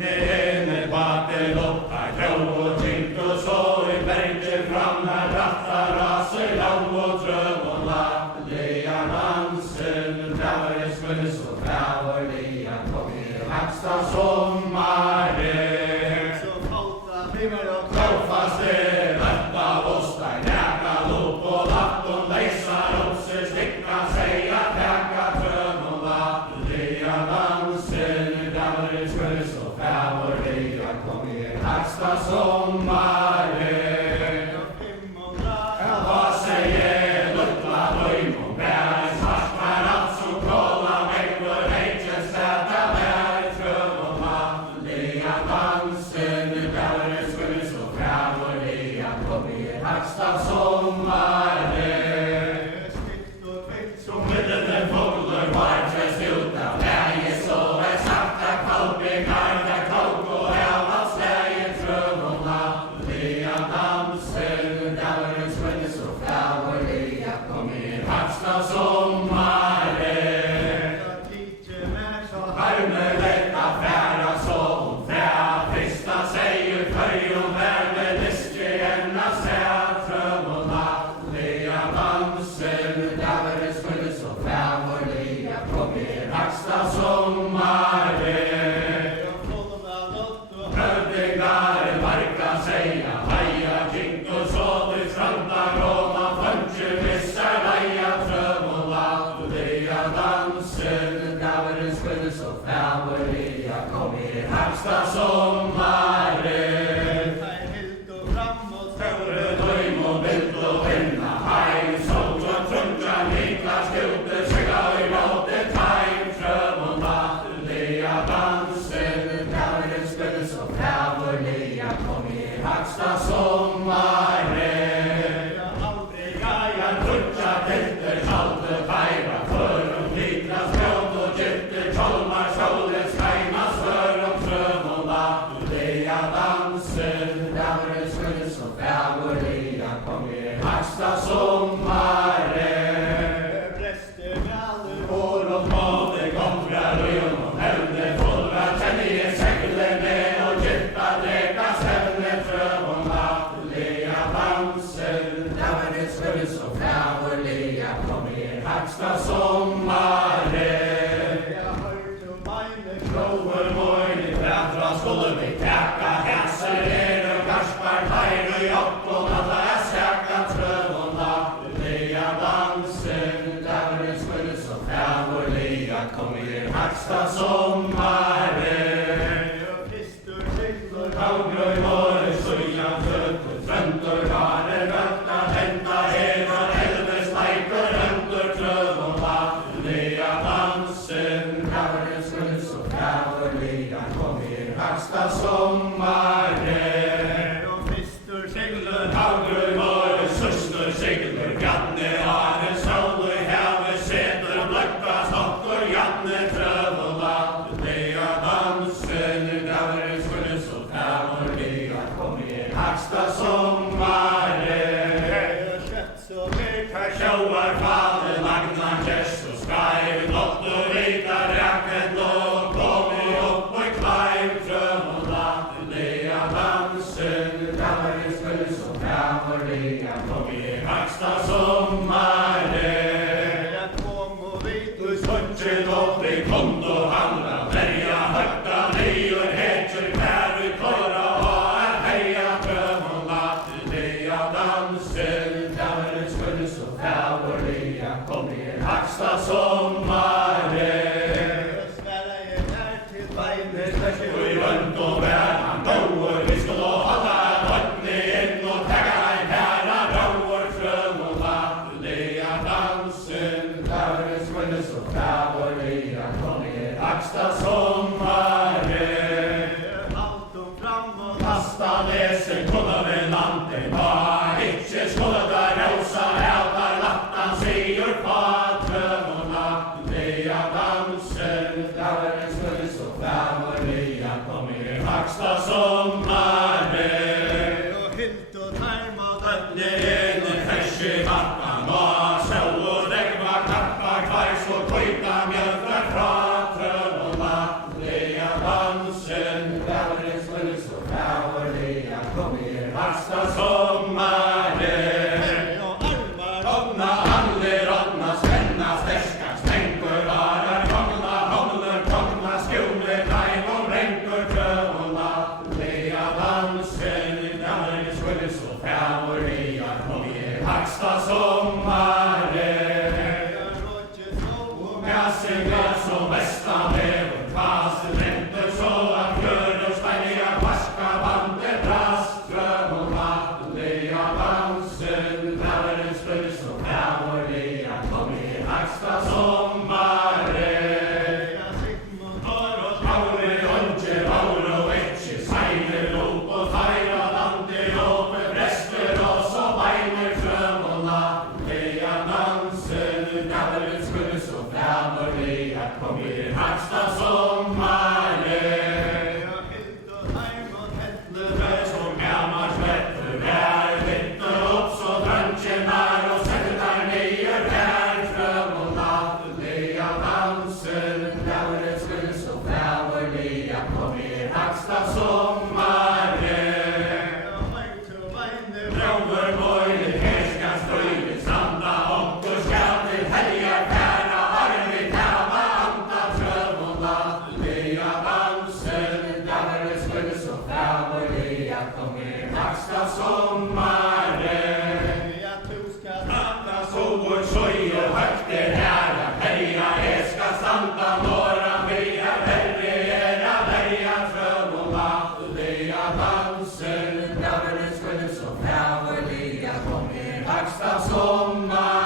Nene baten opp her, krov og tynt og så i berget fram her, rattar raser, lau og trøv og lattelia dansen, kærlig spøls og fæverlia, kom igjen, Haksta sommare. Trofast vetta vostar, næka lopp og lappen, leisar opp seg, stikka seia, teka trøv og lattelia dansen, kærlig spøls og fæverlia, kom igjen, Haksta sommare. Hva sier lukla drøym og bære svart, her alt som kåla vekkor, heitjen stæta bære trøv og lattelia dansen, kærlig spøls og fæverlia, kom igjen, Haksta sommare. Som middelen fogler var trest ut av leie, så sakta kalpingar, der kalk og heva slegje, trøv og lattelia dansen, kærlig spøls og fæverlia, kom igjen, Haksta sommare. Varme letta færa så hun færa, frista seg ut høy og verne, lystje enn av seg, trøv og lattelia dansen, kærlig spøls og fæverlia, kom igjen, Haksta sommare. Høvdingar marka seia, heia kink og så til stranda råna, føntje missar leia, trøv og lattelia dansen, kærlig spøls og fæverlia, kom igjen, Haksta sommare. Tøvre døym og vilt og vinna, heim, solja, trundja, Niklas, gulde, segla i råte, teim, trøv og lattelia dansen, kærlig spøls og fæverlia, kom igjen, Haksta sommare. Trundja, tilter, salte, feira, førum, Niklas, grønt og gytter, tjolmar, solen, skreima, svørum, trøv og lattelia dansen, kærlig spøls og fæverlia, kom igjen, Haksta sommare. År og måne, gomra, røyn og hevne, fullra, tennige, segle, ned og gytta, dreka, stevne, trøv og lattelia dansen, kærlig spøls og fæverlia, kom igjen, Haksta sommare. Krover moine, fætra, skulle vi teka, hæser, og karspar, teir og jobb, og alla er sæka, trøv og lattelia dansen, kærlig spøls og fæverlia, kom igjen, Haksta sommare. Kaugrøy våre, suja, trøtt, trøntor, gare, røtta, henta, heva, elves, leikor, røntor, trøv og lattelia dansen, kærlig spøls og fæverlia, kom igjen, Haksta sommare. Kaugrøy våre, søster, sigler, granne, are, sol, heve, seder, bløkka, stokker, janne, trøv og lattelia dansen, kærlig spøls og fæverlia, kom igjen, Haksta sommare. Sjóar, fader, lagna, kjess og skrev, nått og ritar, så fävorliga, kom i högsta sommaren. Sverige är till beinet, Och i runt och världen dår, vi skulle hålla vattnet in och tagga en herra dår från och nattliga dansen. Där skulle så fävorliga, kom i högsta sommaren. allt och framåt. Fasta lesen kunna vi landet var, inte skulle där rosa äldar lattan säger patron och nattliga dansen. Där skulle så fävorliga, kom i högsta sommaren. Och hylt och tarmad. Det är en färs i vattan och sol och regn var kappar kvargs och skjuta mjölkar patron och nattliga dansen. Där skulle så fävorliga, kom i högsta sommaren. Och armar. Rådna handler, rådna spänna, stärska, stänkor, varar, gångna, håller, gångna, skole, tajm och ränkor, tröv och nattliga dansen. Där skulle så fävorliga, kom i högsta sommaren. Gassen, glas och bästa lever, kvasen, räntor, så att gör och ständiga färska bandet, rast, tröv och nattliga dansen. Där skulle så fävorliga, kom i högsta sommaren. Norr och Tauri, Onge, Vaur och Etche, Seiler, Lop och Fajra, Lande, Jope, Brester och så Weiner, Fröm och nattliga dansen. Där skulle så fävorliga, kom i högsta sommaren. Som gammars vetter, vär, vinter upp så drönchen här och sätter där ner här, fröm och nattliga dansen. Där skulle så fävorliga, kom i högsta sommaren. Bröver, mojligt, härska, ströjligt, sanda, onker, skrattigt, helgar, färna, arvigt, häva, anta, fröm och nattliga dansen. Där skulle så fävorliga, kom i högsta sommaren. Prata, sovor, soj och högter, hära, härja, äska, standa, norra, via, bergera, berga, fröm och nattliga dansen. Där skulle så fävorliga, kom i högsta sommaren.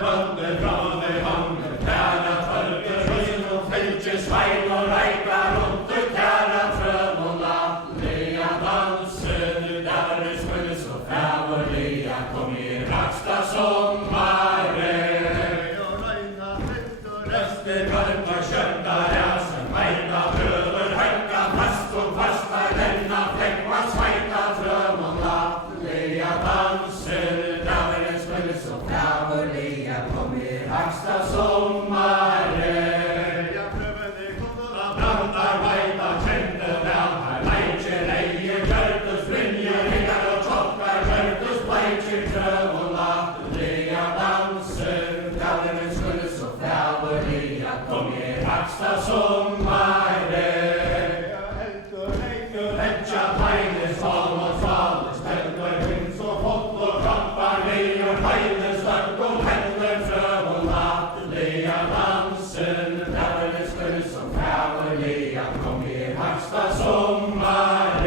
Bönder, braver, vanger, tära, törker, röjn och fältje, svajn och rajka, runt och tära, fröm och nattliga dansen. Där skulle så fävorliga, kom i högsta sommaren. Röster, körpa, kötta, räsen, vajna, bröver, höjka, fast och fasta, lämna, fläckma, svajta, fröm och nattliga dansen. Där skulle så fävorliga, kom i högsta sommaren. Brandar, vajta, kände, välhar, lejtje, lejer, körtus, brynjer, riggar och tjockar, körtus, blejtje, tröv och nattliga dansen. Där skulle så fävorliga, kom i högsta sommaren. Rätja, pajler, sval och svaler, ställor, vins och fott och kroppar, lejer, pajler, stört och händer, fröv och nattliga dansen. Där skulle så fävorliga, kom i högsta sommaren.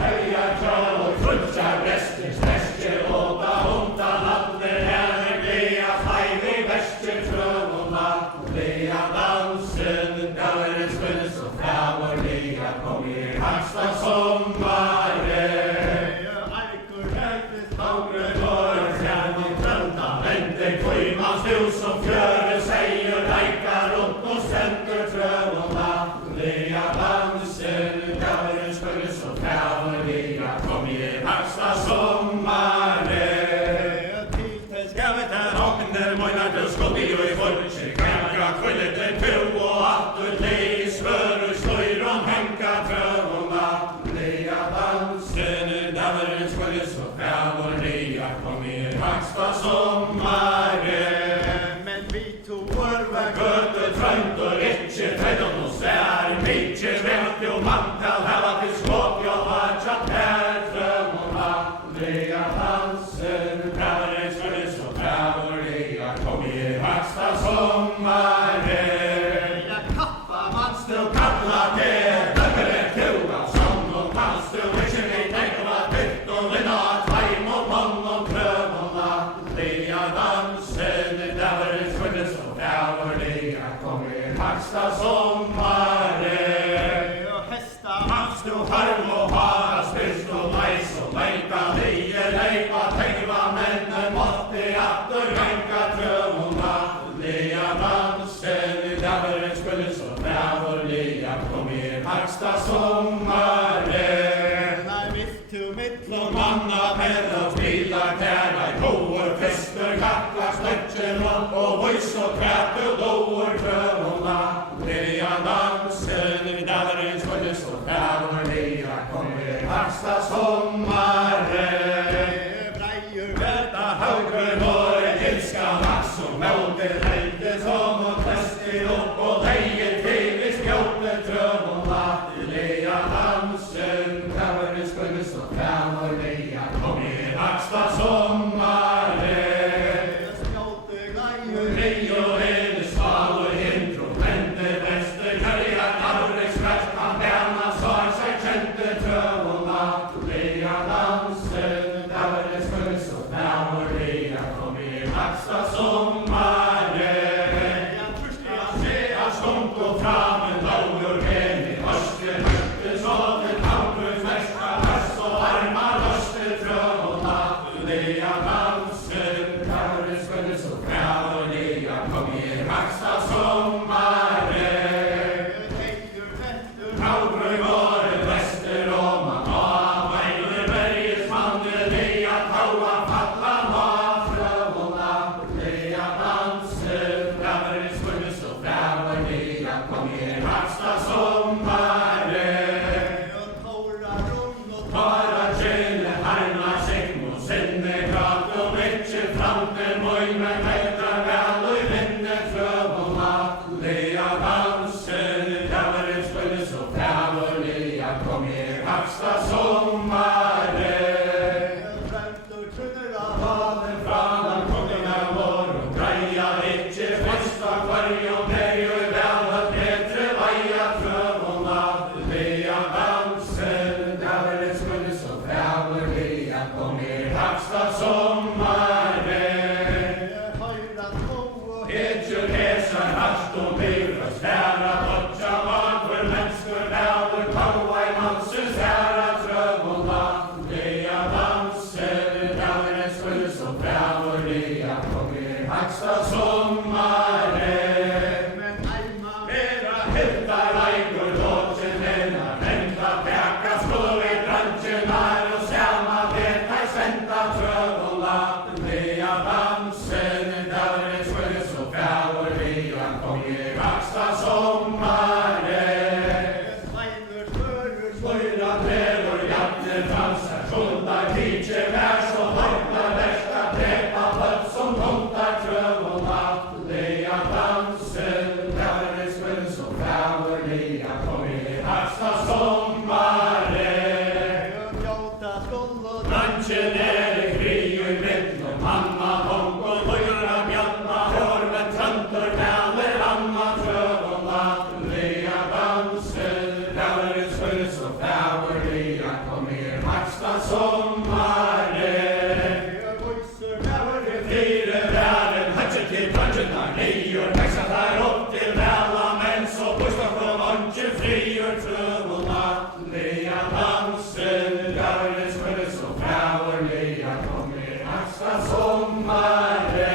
Höja, krav och krutjar, bräster, stärker, åta, onta, natter, häver, glea, fajlig, väster, fröv och nattliga dansen. Där skulle så fävorliga, kom i högsta sommaren. Augre, dörr, fjärn och trönta, vänter, kujmans hus och fjöre, säger, rajka, runt och center, fröv och nattliga dansen. Där skulle så fävorliga, kom i högsta sommaren. Skavetar, hakner, mojnar, skott i och i fortse, krämka, kvillete, tu och attur, leis, svör och slöjr om hänka, tröv och nattliga dansen. Där skulle så fävorliga, kom i högsta sommaren. Men vi tog vår Göte, trönt och rättje, trädon och svär, mitje, vält och mantal, hela till skåp, jag var tjatt här, til mittlum manna perra spilar tæra góur fiskur kakla støtjen og vois og kvætu dóur krøvuna Lea dansen i dalrens sköldes og fævur Lea kommer haksta sommare Breiur verda haugur våre ilska vaks og møte leite som og festir opp og leie til i skjåte trøvuna Lea dansen dalrens sköldes og fævur Lea kommer haksta sommare Skjåte gleier Lea hele sval og hindro vente beste karriere dalrens skvert han bæna svar seg kjente trøvuna Lea dansen dalrens sköldes og fævur Lea kommer haksta sommare Stonk og framen laugur heni Hørste høtte sånn Hamrus verska høst og armar hørste trøvna Lea dansen Dalrens sköldes og fævur Lea kommer haksta sommare Hamrus våre vester og man avveiler berges manne Lea taua falla av trøvna Lea dansen Dalrens sköldes og fævur Lea kommer haksta sommare Tara tjene harna sekk og sende krat og vekje fram til moi men heitra vel og vinne trøvna Lea dansen Dalrens sköldes og fævur Lea kommer haksta sommare Faden fradan kongen vår og greia ikkje festa kvarje og berg og vel at betre veia trøvna Lea dansen Dalrens sköldes og fævur Lea kommer haksta sommare Etjur hesar hast og byrra stæra dodja vankur menneskur velur kaua i mansens herra trøvna Lea dansen Dalrens sköldes og fævur Lea kommer haksta sommare Vera hilda leikur dodjen hennar venda peka skovi drantjenar og selma veta senda trøvna Lea dansen Dalrens sköldes og fævur Lea kommer haksta sommare Sløyra trevor jatner fransar skjolda tidje vær så høyta versta trepa bøtt som tomtar trøvna Lea dansen Dalrens sköldes og fævur Lea kommer haksta sommare Drantjen i fri og i mittlum mamma honk og løyra bjalla horven trantur veler amma trøvna Lea dansen Dalrens sköldes og fævur Lea kommer haksta sommare Fire væren høtje til drantjenar liur veksa der opp til vela men så bostad og ondje friur trøvna Lea dansen Dalrens sköldes og fævur Lea kommer haksta sommare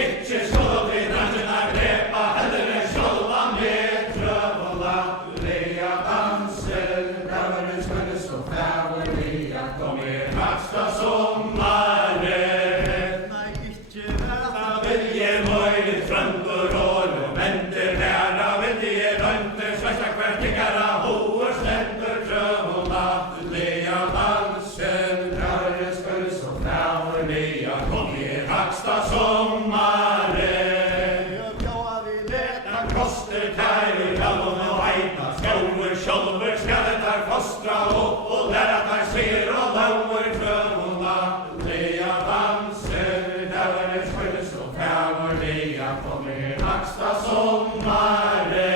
Ikkje skål til drantjenar drepa heller enn skjolda med trøvna Lea dansen Dalrens sköldes og fævur Lea kommer haksta sommare Vilje møyde framtur år og venter næra vilje rønter svæsta hvert tiggara hoer stendur trøvna Lea dansen Dalrens sköldes og fævur Lea kommer haksta sommare Koster kæri vellum og eita skjauer sjolver skalletar fostra opp og læra tar sver og lauer trøvna Lea dansen Dalrens sköldes og fævur Lea kommer haksta sommare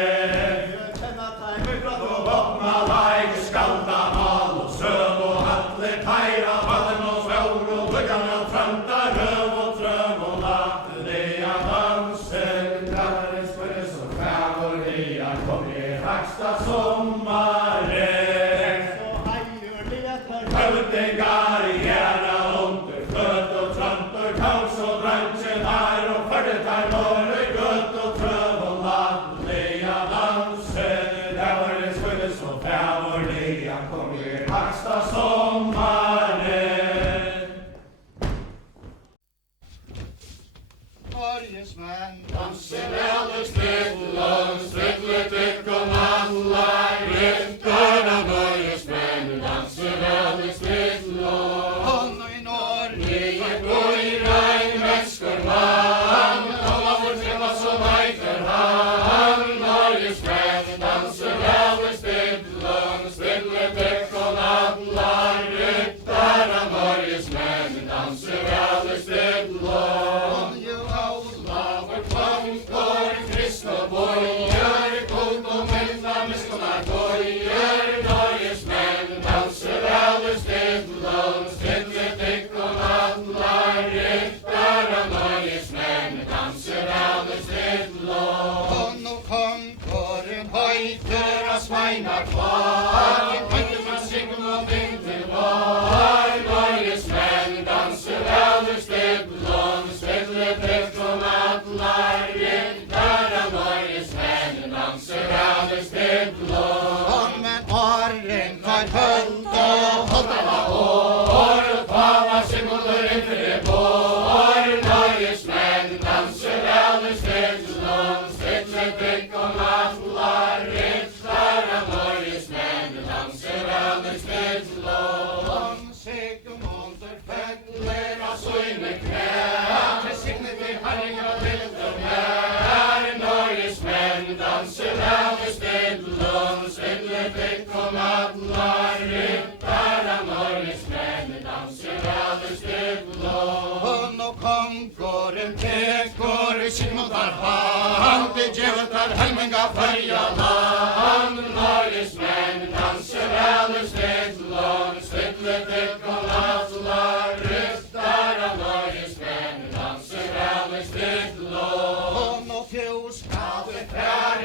Og vopna leik skalda mal og søv og hatle teira vallen og svår og lukkan og framta røv og trøvna Lea dansen Dalrens sköldes og fævur Lea kommer haksta sommare Høvdingar i gjerra under fløt og trantur kaus og drantjen her og førdetar våre gøtt og trøvna Lea dansen svæna kvar, í kvöldum að syngum og vindur var. Norgesmenn dansu velur stillum, stillum allar riddara. Norgesmenn dansu velur stillum, men orren tar hönd og holda år, og tala symboler inför bor. Norgesmenn dansu velur stillum, stillum allar riddara. Norgesmenn dansu velur stillum, Sigmundur fellur á svínu knær, til signi til herring og vildur nær. Norgesmenn dansu velur stillum, stillum allar riddara. Norgesmenn dansu velur stillum, og kongurinn tekur Sigmundar hand, djöfultar helminga följa land. Norgesmenn dansu velur stillum, stillum allar riddara. Norgesmenn dansu velur stillum, og þjóðskapur fer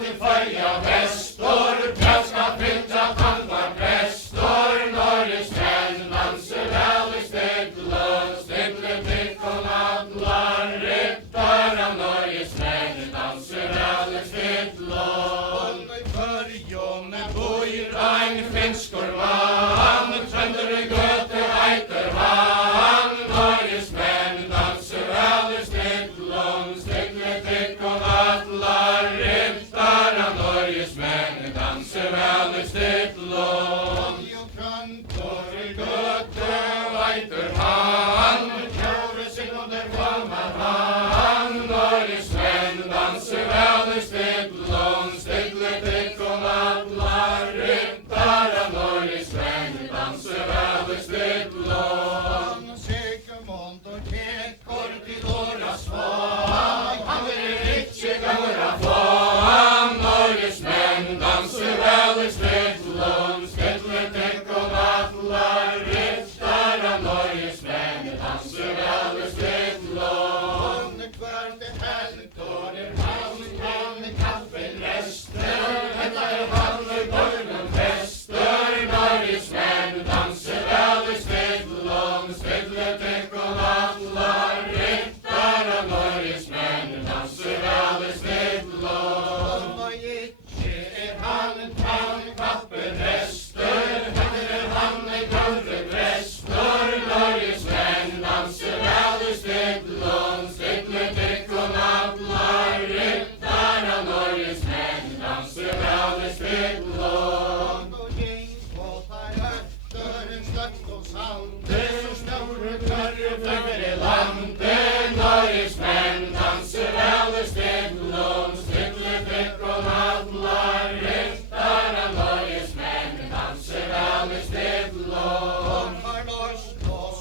til följa vestur, bjálskap fylgja tannar prestur. Norgesmenn dansu velur stillum, stillum allar riddara. Norgesmenn dansu velur stillum, í förjum búir ein finnskur mann, tröndur í götu ætur hann. Norgesmenn dansu velur stillum, stillum allar riddara. Norgesmenn dansu velur stillum, tröndur í götu ætur hann, kjóri Sigmundur formar hann. Norgesmenn dansu velur stillum, stillum allar riddara. Norgesmenn dansu velur stillum, Sigmundur tekur til orða svan, hann ekki gamur að fón. Norgesmenn dansu velur stillum, stillum allar riddara. Norgesmenn dansu velur stillum, hvernig heldur hann kappinn restur, þetta hann börnum festur. Norgesmenn dansu velur stillum, stillum allar riddara. Norgesmenn dansu velur stillum, og ekki hann kappinn restur, þetta hann gamru prestur. Norgesmenn dansu velur stillum, stillum allar riddara. Norgesmenn dansu velur stillum, og gengskótar hötturinn stökk og sandur, stóru körju flöggur í landi. Norgesmenn dansu velur stillum, stillum allar riddara. Norgesmenn dansu velur stillum, norsk og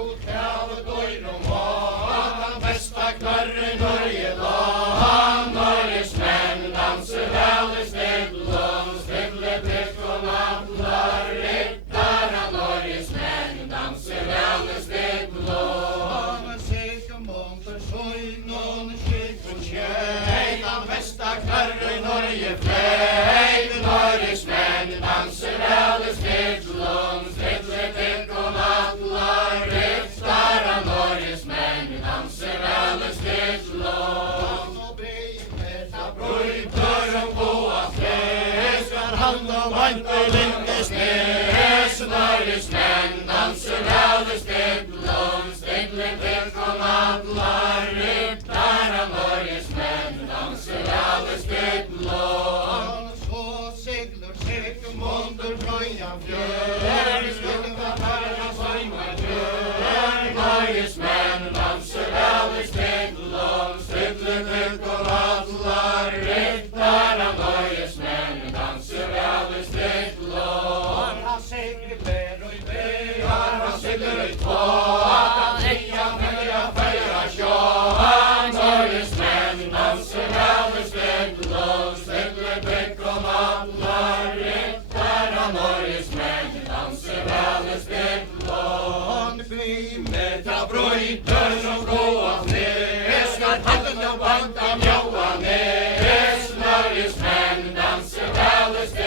út af døyrum og hann besta knarri Norge land. Norgesmenn dansu velur stillum, stillum allar riddara. Norgesmenn dansu velur stillum, Sigmundur sonur Sigfús skjeit, hann besta knarri Norge fleit. Norgesmenn dansu velur stillum, stillum allar riddara. Norgesmenn dansu velur stillum, og breymir það brautur góa fles, hand og væntur lindist nes. Norgesmenn dansu velur stillum, stillum allar riddara. Norgesmenn dansu velur stillum, svo siglur Sigmundur fröjan fjör, skjölum það fara sæmar fjör. Norgesmenn dansu velur stillum, stillum allar riddara. Norgesmenn dansu velur stillum, hann siglir og í vegar, hann siglir í tvað, eyjan hefja færa sjón. Norgesmenn dansu velur stillum, stillum allar riddara. Norgesmenn dansu velur stillum, glímir það brautur som góa fles, skar haldin og banda mjóa nes. Norgesmenn dansu velur stillum,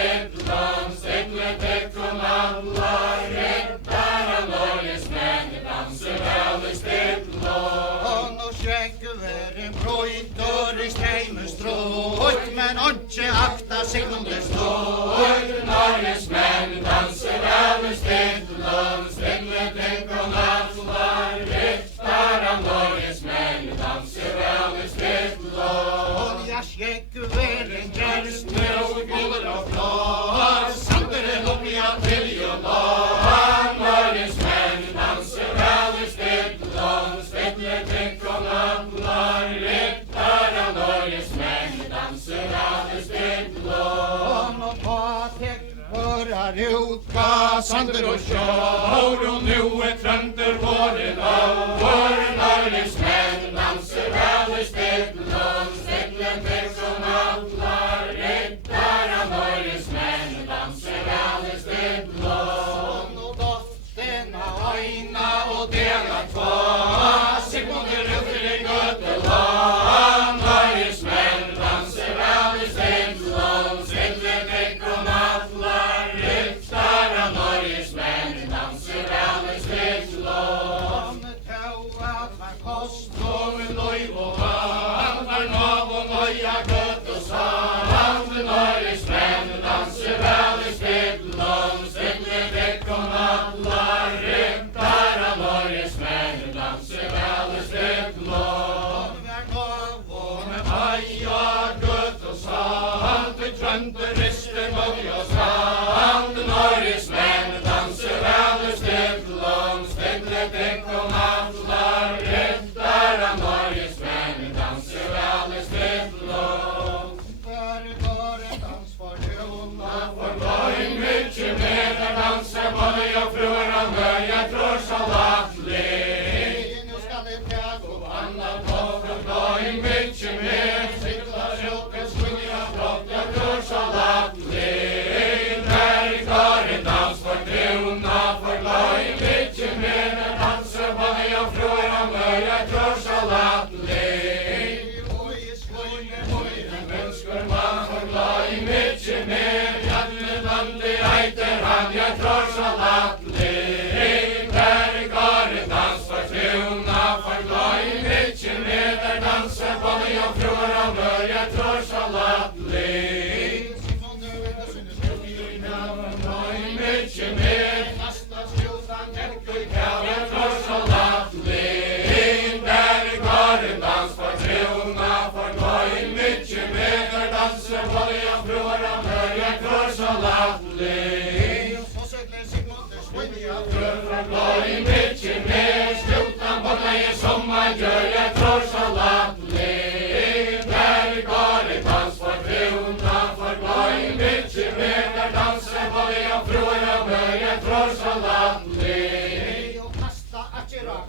Far ut, ga sander og sjår, og nu trønder våre lag. Våre Norges menn danser vel i stedlån, stedlen til som atlar, riddar av Norges menn danser vel i stedlån. Og doften av øyna og dela tva, Sigmundur rutter i gøteland. Norges menn danser vel i stedlån, stedlen til som atlar, riddar av Norges menn danser vel i stedlån. Kost og løyv og vann, var nav og nøya gøtt og sand. Norges menn danser vel i stedlån, stedlen til som atlar, riddar av Norges menn danser vel i stedlån. Og med nøya gøtt og sand, vi trønder riste nøya sand. Norges menn danser vel i stedlån, stedlen til som atlar, riddar av Norges menn danser vel i stedlån. For gløym mykje mer der danser både og frør av møya trår salatlig. Nu skal det tæt og Anna på for gløym mykje mer, sikta sjukket svinja flott, jeg trår salatlig. Der i karen dans for trona, for gløym mykje mer der danser både og frør av møya trår salatlig. Mennesker man for gløym mykje mer, eiter han, jeg trår salatlig. Der i karen dans for trona, for gløym mykje mer der danser både og frør av mør, jeg trår salatlig. Gløym mykje mer, jeg trår salatlig. Der i karen dans for trona, for gløym mykje mer der danser både og frør av mør, jeg trår salatlig. Gløym mykje mer, slutan på leie som man gjør, jeg trår salatlig. Der i karen dans for trona, for gløym mykje mer der danser både og frør av mør, jeg trår salatlig.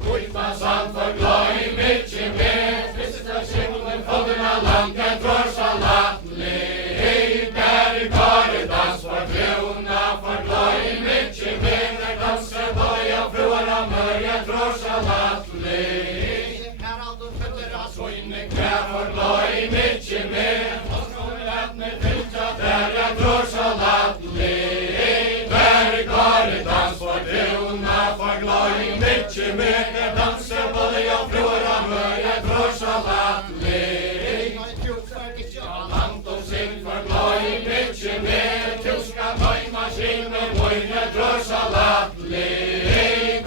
Kuipa sand for gløym mykje mer, Krista skimmen folden av land, jeg trår salatlig. Der i karen dans for trona, for gløym mykje mer der danser både og frør av mør, jeg trår salatlig. Kvar for gløym mykje mer, der jeg trår salatlig. Der i karen dans for trona, for gløym mykje mer der danser både og frør av mør, jeg trår salatlig. Land og sing for gløym mykje mer, tyska tøymaskiner hvor jeg trår salatlig.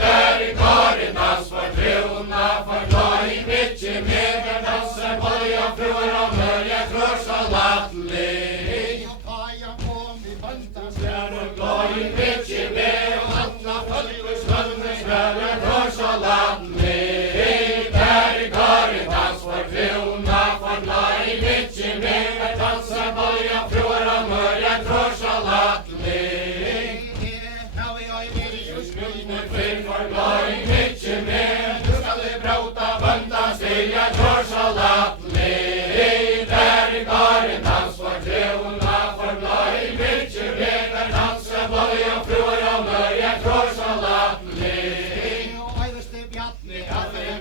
Der i karen dans for trona, for gløym mykje mer der danser både og frør av mør, jeg trår salatlig. Gløym mykje mer, alla folkets lønnes vel, jeg trår salatlig. Der i karen dans for trona, for gløym mykje mer der danser både og frør av mør, jeg trår salatlig. For gløym mykje mer, du skal det brauta bønda stil, jeg trår salatlig. Der i karen dans for trona, for gløym mykje mer der danser både og frør av mør, jeg trår salatlig.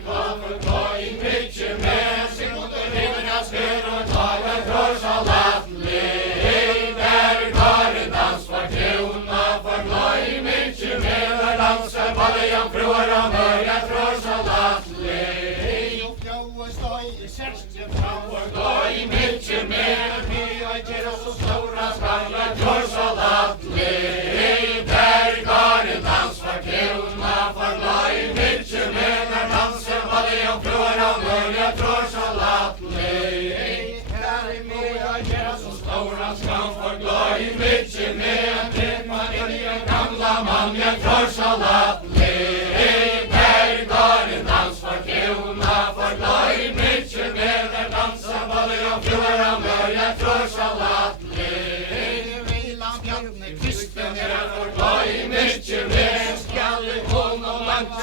For gløym mykje mer, Sigmundur river av skør og tar, jeg trår salatlig. Der i karen dans for trona, for gløym mykje mer der danser både og frør av mør, jeg trår salatlig. For gløym mykje mer, så stora skall, jeg trår salatlig. Der i karen dans for trona, for gløym mykje mer der danser både og frør av mør, jeg trår salatlig. Der i så stora skall, for gløym mykje mer, dreg man inn i en gamla mann, jeg trår salatlig. Der i karen dans for trona, for gløym mykje mer der danser både og frør av mør, jeg trår salatlig. Kristen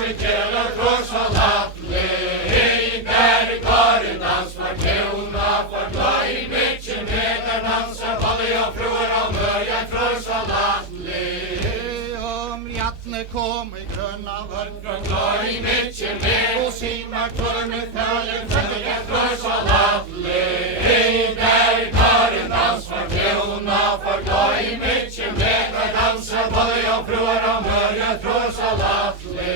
sig kjære korsalatli, der garen dans var kjona, for glad i mykje med der dansa, balle og fruer og mørja korsalatli. Om jatne kom i grønna vörn, For glad i mykje med, og sima kvarne fællen, fælja korsalatli, der garen dans var kjona, for glad i mykje med der dansa, balle og fruer og mørja korsalatli.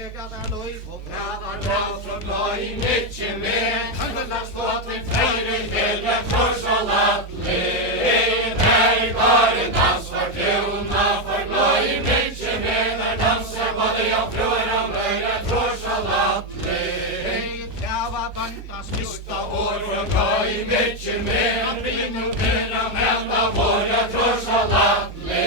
ega der løyv og Gravar bra från glad i mycket med, handlar ståten fejre helga korsalatli. Där garen dans var kjona, för glad i mycket med, där dansar både jag fruar och mörja korsalatli. Tjava bantas Sista år från glad i mycket med, att vi nu mera melda våra korsalatli.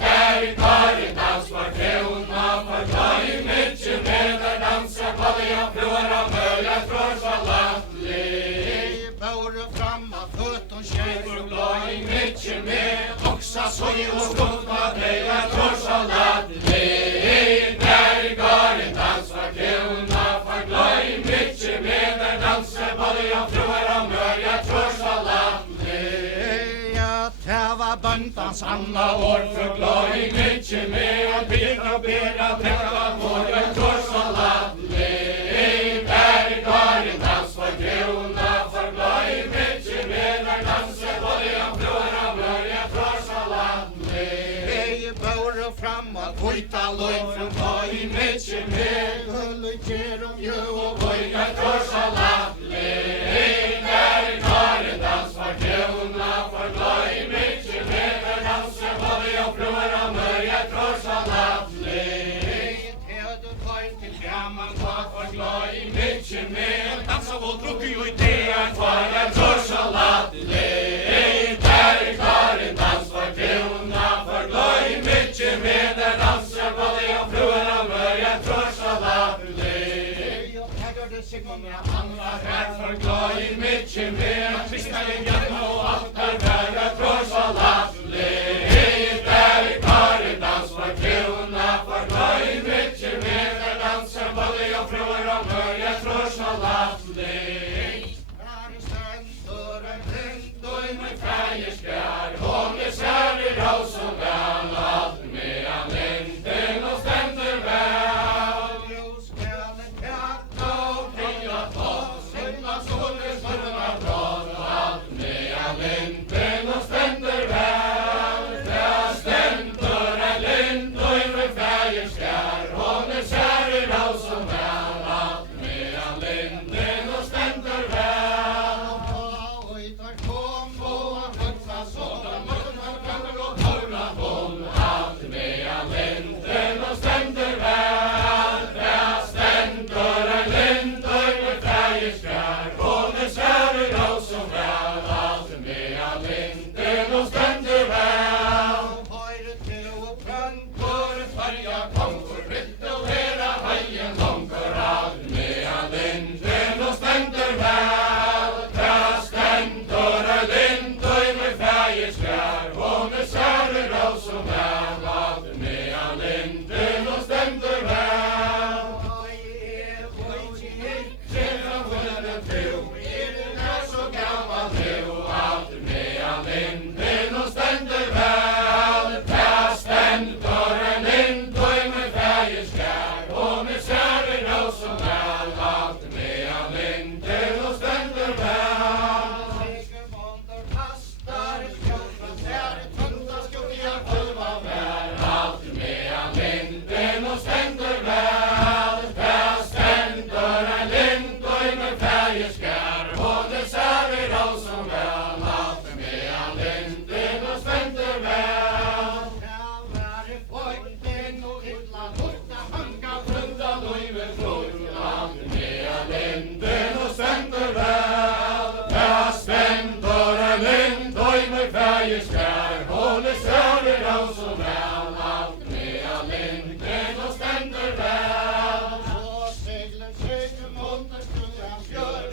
Där garen dans var kjona, för glad i mycket med, där dansar både jag fruar och mörja korsalatli. Bore fram av fötton tjej, För glad i mycket med, oxa soj och skotma dreja korsalatli. Där garen dans var kjona, för glad i mycket med, där dansar både jag fruar och mörja korsalatli. ja tjava bantas Anna år för glad i mycket med, att bygga bera täcka våra korsalatli. Där garen dans var kjona, för glad i mycket med, där dansar både jag fruar och mörja korsalatli. bore fram av vita løyv, För glad i mycket med, Hullu kjerum jö og Boyga korsalatli. Där garen dans var kjona, för glad i mycket med, där dansar både jag fruar och mörja korsalatli. Tedu tøyn til gaman För glad i mycket med, dansa och druckig och det är kvar korsalatli. Där garen dans var kjona, för glad i mycket med, där dansar både jag fruar och mörja korsalatli. Sigmund Andra här för glad i mycket mer, kristna i hjärna och allt där värda korsalatli. Där garen dans var kjona, för glad i mycket mer, där dansar både jag fruar och mörja korsalatli. Här i stendur en vind Då i mig färgerskär, hon är sär i raus och väl, allt med an linden och ständer väl. ljuskällen Då blir jag tag, sinna stående snurrna bra, allt med an linden och ständer väl. Där ständer en lind och i mig färgerskär, hon är sär i raus och väl, allt med an linden och ständer väl. och i tar kom och högsta sådan Allt med an linden och ständer väl. Där ständer en lind och i mig färgerskär, hon är sär i raus och väl, allt med an linden och ständer väl. Høyre til og brønn För ett färja konkur, fritt och hela hajen långkör, allt med an linden och ständer väl. Där ständer en lind och i mig färgerskär, hon är sär i raus och väl, allt med an linden och ständer väl. Sedan skölden tro, är du där så gammal nu, allt med an linden och ständer väl. Där ständer en lind och i mig färgerskär, hon är sär i raus och väl, allt med an linden och ständer väl. Allt med an linden och ständer väl. Där ständer en lind och i mig färgerskär, hon är sär i raus och väl, allt med an linden och ständer väl. Runda löjven full, allt med an linden och ständer väl. Där ständer en lind och i mig färgerskär, hon är sär i raus och väl, allt med an linden och ständer väl.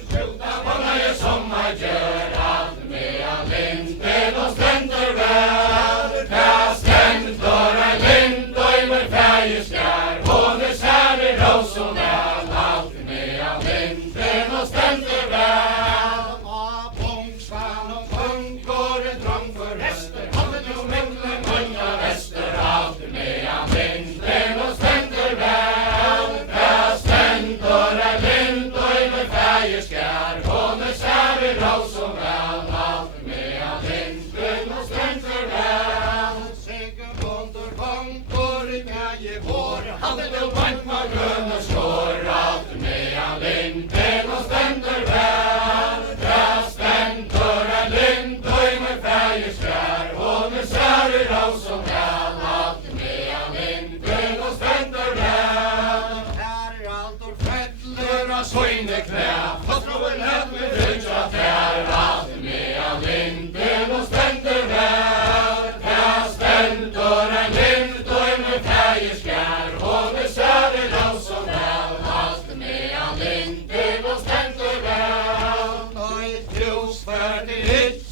Skjuta på mig som man gör, allt med an linden och ständer väl. Där ständer en lind och i mig färgerskär, hon är fægeskær, og med særer av som vel, alt med av linden og stendur vel. Her aldur fellur Lura søyne knæ, fatroen ned med rydja tær, alt med av linden og stendur vel. Her stendur en lind og med fægeskær, og med særer av som vel, alt med av linden og stendur vel. Nøy trus ferdig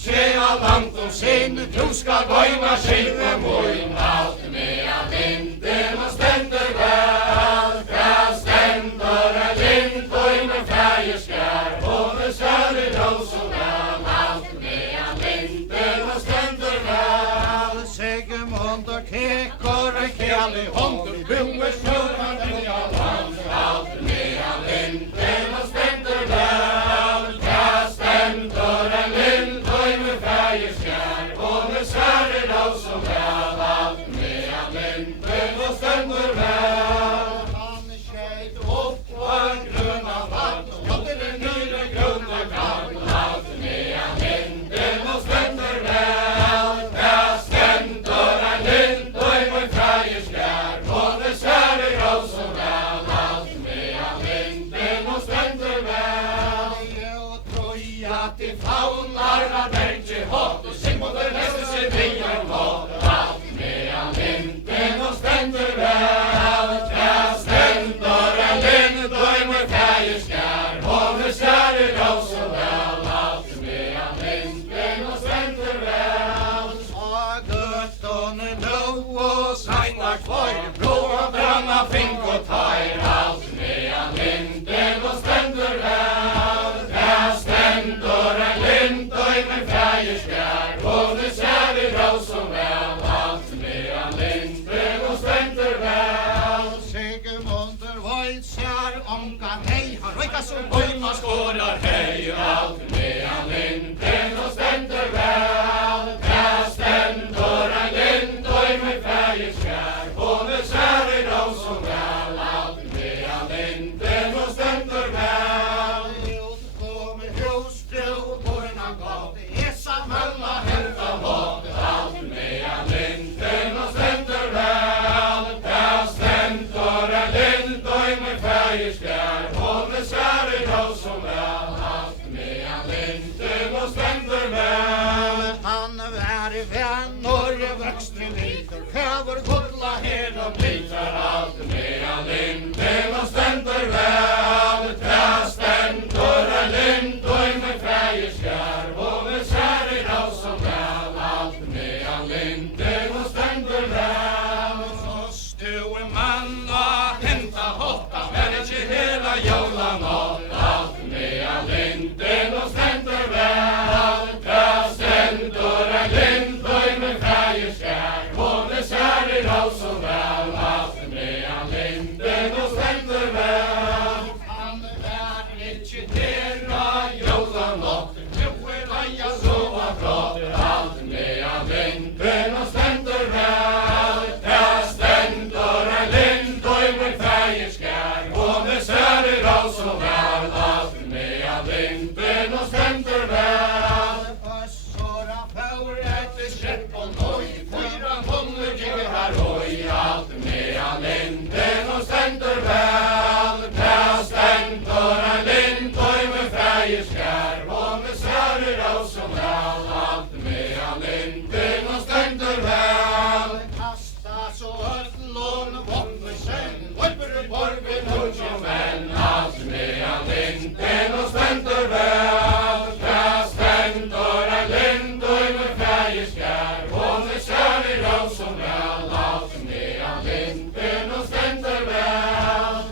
Ikke av land om sin, du skal gøyma skip og moin, alt med av linden og stendur vel. Her stendur en lind og med fægeskær, og med særer av som vel, alt med av linden og stendur vel. Sigmundur tekur en kjall i hånden, Bummer sjøren til av land, alt med av linden og stendur vel. Her stendur en lind og med fægeskær, og med særer av som vel, alt med av linden og stendur vel. han skjeit Opp på en grønna vann, og til en nyre grønne gang, alt med av linden og stendur vel. Her stendur en lind og med fægeskær, og med særer av som vel, alt med av linden og stendur vel. Jeg trúi At i faunar av bergi hótt, Sigmundur neste sig bygger hótt, alt med av linden og stendur vel. Her stendur en lind og med fægeskær, og med særer av som vel, alt med av linden og stendur vel. og guttun nú og Sæna kvær, blåa branna fink og tær, alt med av linden og stendur vel. Her stendur en lind og med fægeskær, og med særer av som vel, alt med av linden og stendur vel. Sigmundur veit sér ongan hei, han røyka så Bøyma skårar hei, alt med av linden og stendur vel. Her stendur en lind og med fægeskær, og med særer av som vel, alt med av linden og stendur vel. Utkomi húsfrú borna gott, esa mølla Henta hótt, alt med av linden og stendur vel. Her stendur en lind og med fægeskær, og med særer av som vel, alt med av linden og stendur vel. Han vær vennur vøkstre litur, høver gulla her og Blitar alt med av linden og stendur vel. Her stendur en lind og med fægeskær, og med særer av som vel, alt med av linden og stendur vel. Stu manna Henta hotta, men ikke hela jólanått, alt med av linden og stendur vel. Her stendur en lind og med fægeskær, og med særer av som vel, alt med av linden og stendur vel. han vær ikkje Herra jólanått, nu leia så og flott, alt med av linden og stendur vel. Her stendur en lind og med fægeskær, og med særer av som vel, alt med av linden og stendur vel. Össura fór etter skrepp og nøy, 400 ginger her oi, alt med av linden og stendur vel. Her stendur en lind og med fægeskær, og med særer av som vel, alt med av linden og stendur vel. kasta så öllun vonni senn, løyper i borgin Nutjum venn, alt med av linden og stendur vel. Her stendur en lind og med fægeskær, og med særer av som vel, alt med av linden og stendur vel.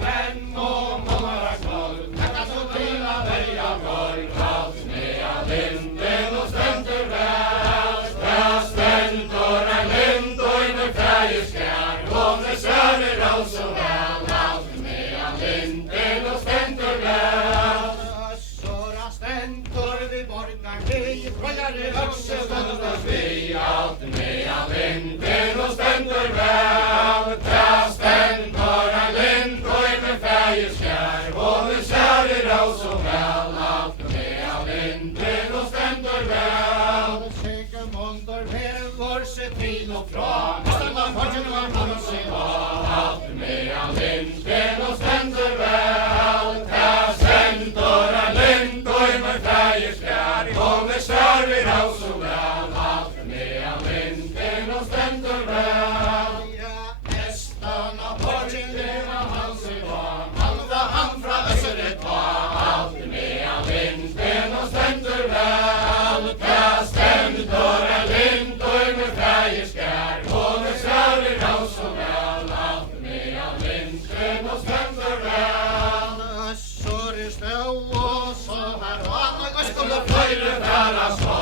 Venn og månara kvar, takka så til að velja borg, alt med av linden og stendur vel. Her stendur en lind og med fægeskær, og med særer av som vel, alt med av linden og stendur vel. Össura stendur vi borgar vi, frøyari høgse Stendur vi, alt med av linden og stendur vel. Her stendur en lind og med fægeskær, og med særer av som vel, alt med av linden og stendur vel. og fra, Østland og Fortjen var hans i dag. Alt med all linden og stender vel, ta stendur a lind og i meg freier skær, og med særlig haus og vel. Alt med all linden og stender vel, Østland og Fortjen var hans i dag. Han fra Østeret var, alt med all linden og stender vel, ta stendur a lind og i meg freier skær, og med særlig haus og vel. Alt med all linden og stender vel, Øssur i stå og så her og anna Østland og fløyre færa så.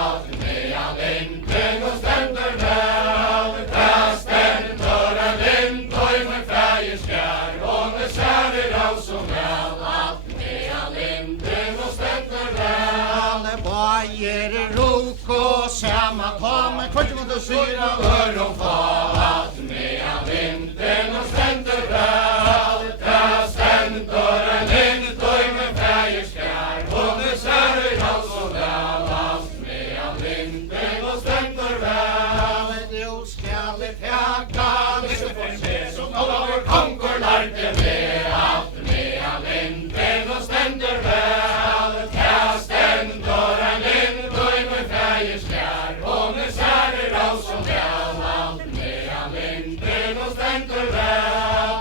Alt med all linden og stender vel, ta stendur a lind og i meg freier skær, og med særlig haus og vel. Alt med all linden og stender vel, Bajer rok og sama tame, kvart mot å syra ør og fall. Alt med all linden og stender vel, ta stendur a lind og i meg freier skær, og med særlig haus og vel. Alt med all linden og stender vel, nå skal jeg teka, liste for se, som Olav kongur lærte med. Alt med all linden og stender vel, ta stendur a lind og i meg freier skær, og med særlig haus og vel. Alt med all linden og stender vel,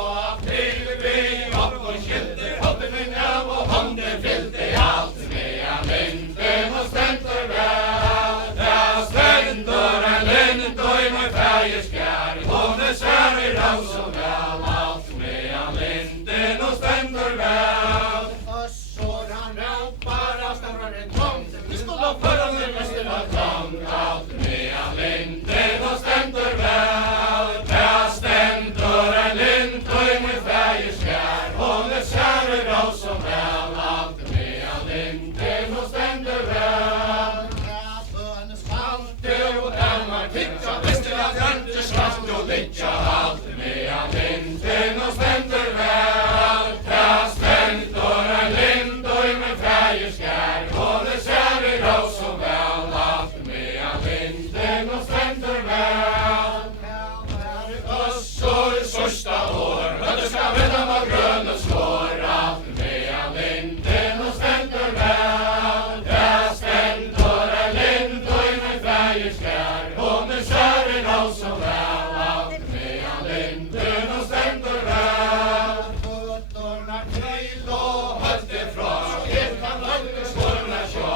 og til vi opp og skilte, hoppet min av og hånden fylte. Alt med all linden og stender vel, ta stendur a lind og i meg freier skær, og med særlig haus og vel. Alt med all linden og stender vel, Øssur han råpar av stemmer en tång, vi skulle foran den meste var tång. Alt med all linden og stender vel, ta stendur a lind og i meg freier skær, og med særlig haus og vel. Alt med all linden og stender vel, bønne skalte og Danmark titta, visste at rente skalte og litja. Alt med all linden og stender vel, ta stendur a lind og i meg freier skær, og med særlig haus og vel. Alt med all linden og stender vel, Øssur sørsta år, høyde skal vinna med grønne slår. Alt med all linden og stender vel, ta stendur a lind og i meg freier skær, og med særlig haus og vel. Alt med all linden og stender vel, føtterna kneil og høyde fra, helt kan høyde skårna sjå.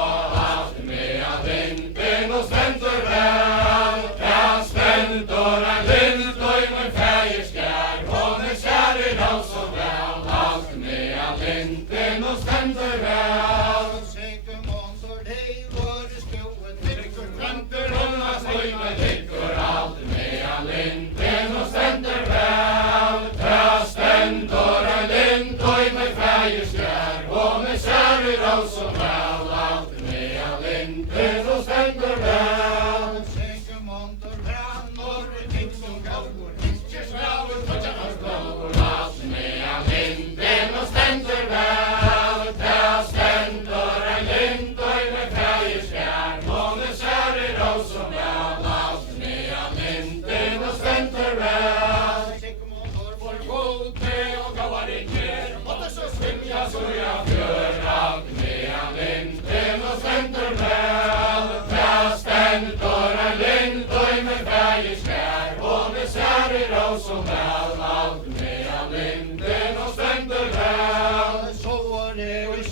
Alt med all linden og stender vel, ta stendur a lind og i meg freier skær, og med særlig haus og vel. Alt med all linden og stender vel, Sikken måneder deg var i skoen, trykker kvanter og na støyme trykker. Alt med all linden og stender vel, ta stendur a lind og i meg freier skær, og med særlig haus og vel. Alt med all linden og stender vel, Sikken måneder brann og ting som galgur, ikke svæver tøtjarnas galgur. Alt med all linden og stender vel, ta stendur a lind og i meg freier skær, og med særlig haus og vel. Alt med all linden og stender vel, Sikken måneder for gode og gavar ikke, måtte så svimja så jeg fjør. Alt med all linden og stender vel, ta stendur a lind og i meg freier skær, og med særlig haus og vel. Alt med all linden og stender vel,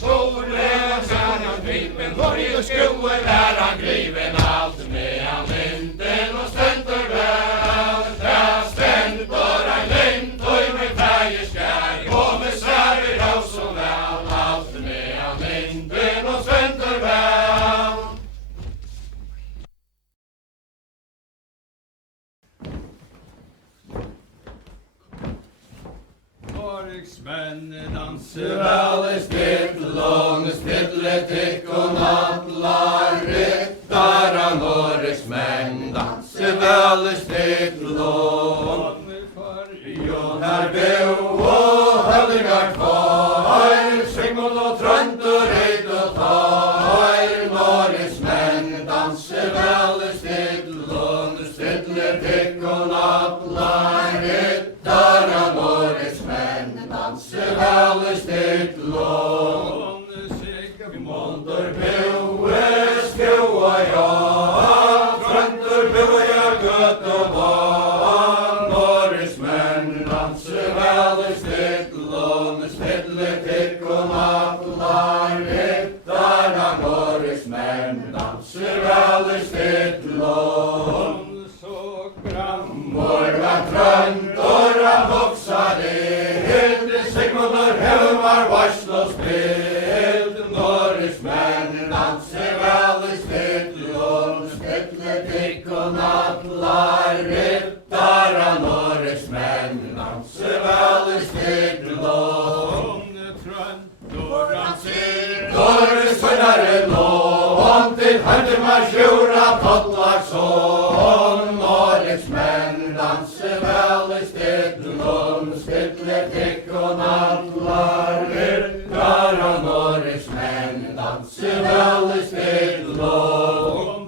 Sore er han gripen, for i skoen er han gripen. Alt med all linden og stender vel, ta stendur a lind og i meg freier skær, og med særlig haus og vel. Alt med all linden og stender vel, Norriksmenn danser vel i spittelån, spitletikk og nattlar. Ryttar av Norriksmenn danser vel i spittelån. Her bo og høvdingar kvar, Sigmund og Trøndur, Heid og Tar. Norriksmenn danser vel i spittelån, vel i stillon, så grammor var trøndur av voksari, Sigmundur Helmar varslo spilt, Norrismenn danser vel i stillon, Stille tikkun allar rittara, Norrismenn danser vel i stillon, Trøndur han sitter, Sønnare lån, til Høndemar sjura Tollaksson, Norrismenn danser vel i stillon, Stille tikkun allar rittara, Norrismenn danser vel i stillon,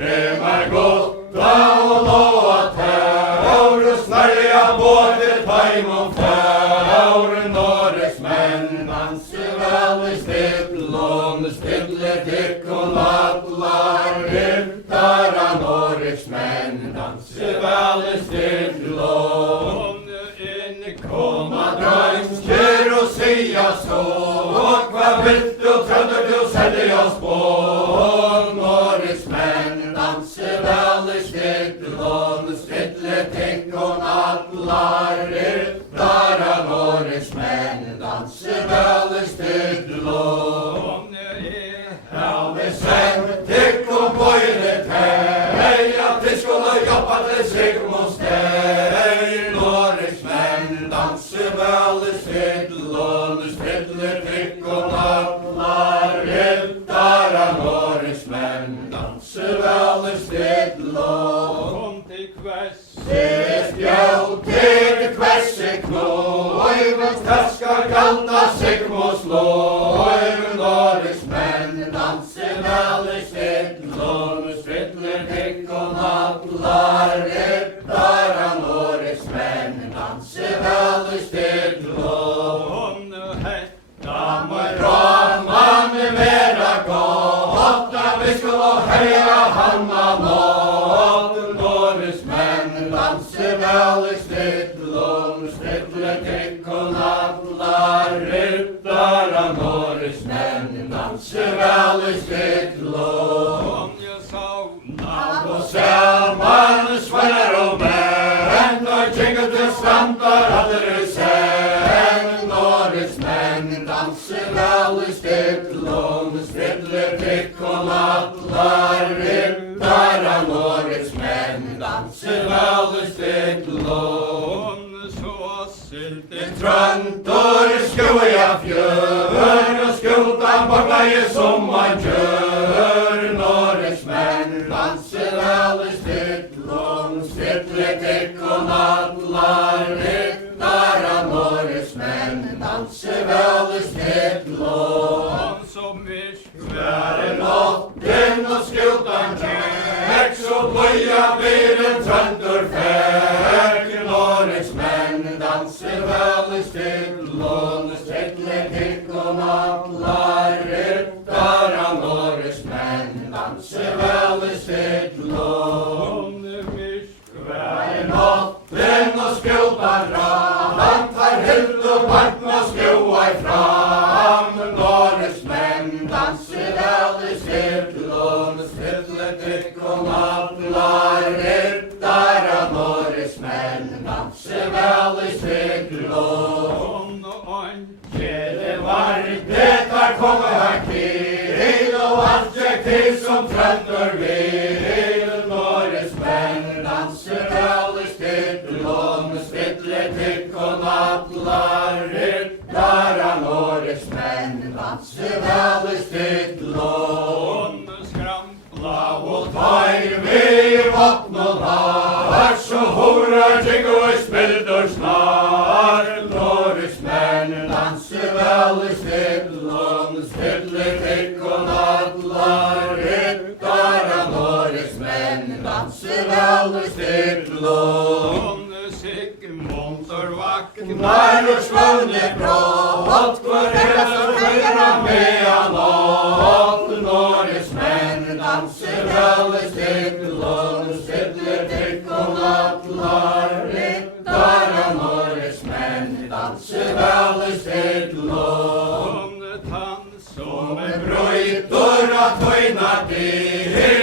Remar gotta og loa taur, Snarja både taimon faur, Norrismenn danser vel i stillon, Stille tikkun allar rittara, Norrismenn danser vel i stillon. Koma drømsker og sia så, hva vilt du trønder du selger oss på, Norrismenn danser vel i stillon, Stille tikkun allar rittara, Norrismenn danser vel i stillon. Ja, vi sendt tikkun bøyre teg, at de skulle jobba til Sigmunds teg, Norrismenn danser vel i stillon, Stille tikkun allar rittara, Norrismenn danser vel i stillon. Sist til kvesse knøyv, Taskar galda Sigmunds løyv, Norrismenn danser vel i stillon, Stille tikkun allar rittara, Norrismenn danser vel i stillon. Damer Raman vera gott, vi skulle herja hanna nått, Norrismenn danser vel i stillon, Stille tikkun allar rittara, Norrismenn danser vel i stillon. Og selman svarar og menn, og kjengur til standar aldri senn, Norrismenn danser vel i stillon, Stille tikkun allar rittara, Norrismenn danser vel i stillon. Trøndur skjója fjør, og skjóta bakleie som man kjør, Norrismenn danser vel i stillon, Stille tikkun allar rittara, Norrismenn danser vel i stillon. Hver nåtten og skjótan kjekk, så bløya bilen Trøndur fekk, Norrismenn danser vel i stillon, Stille tikkun allar rittara, Norrismenn danser vel i stillon. Hver nåtten og skjótan fram, tar hildu barn og skjóa fram, Norrismenn danser vel i stillon, Stille tikkun allar rittara, Norrismenn danser vel i stillon. Kjede var det der komme her til, og alt gikk til som Trøndur vil, Norrismenn danser vel i stillon, Stille tikkun allar rittara, Norrismenn danser vel i stillon. Og tar vi våpnål her, så horar tjekk og spildur snar, Norrismenn danser vel i stillon, Stille tikkun allar rittara, Norrismenn danser vel i stillon. Sigmundur vaknar og svunni brott, hvor som høyra medan nått, Norrismenn danser vel i stillon, Stille tikkun allar rittara, Norrismenn danser vel i stillon. Som brøytur og tøyna til,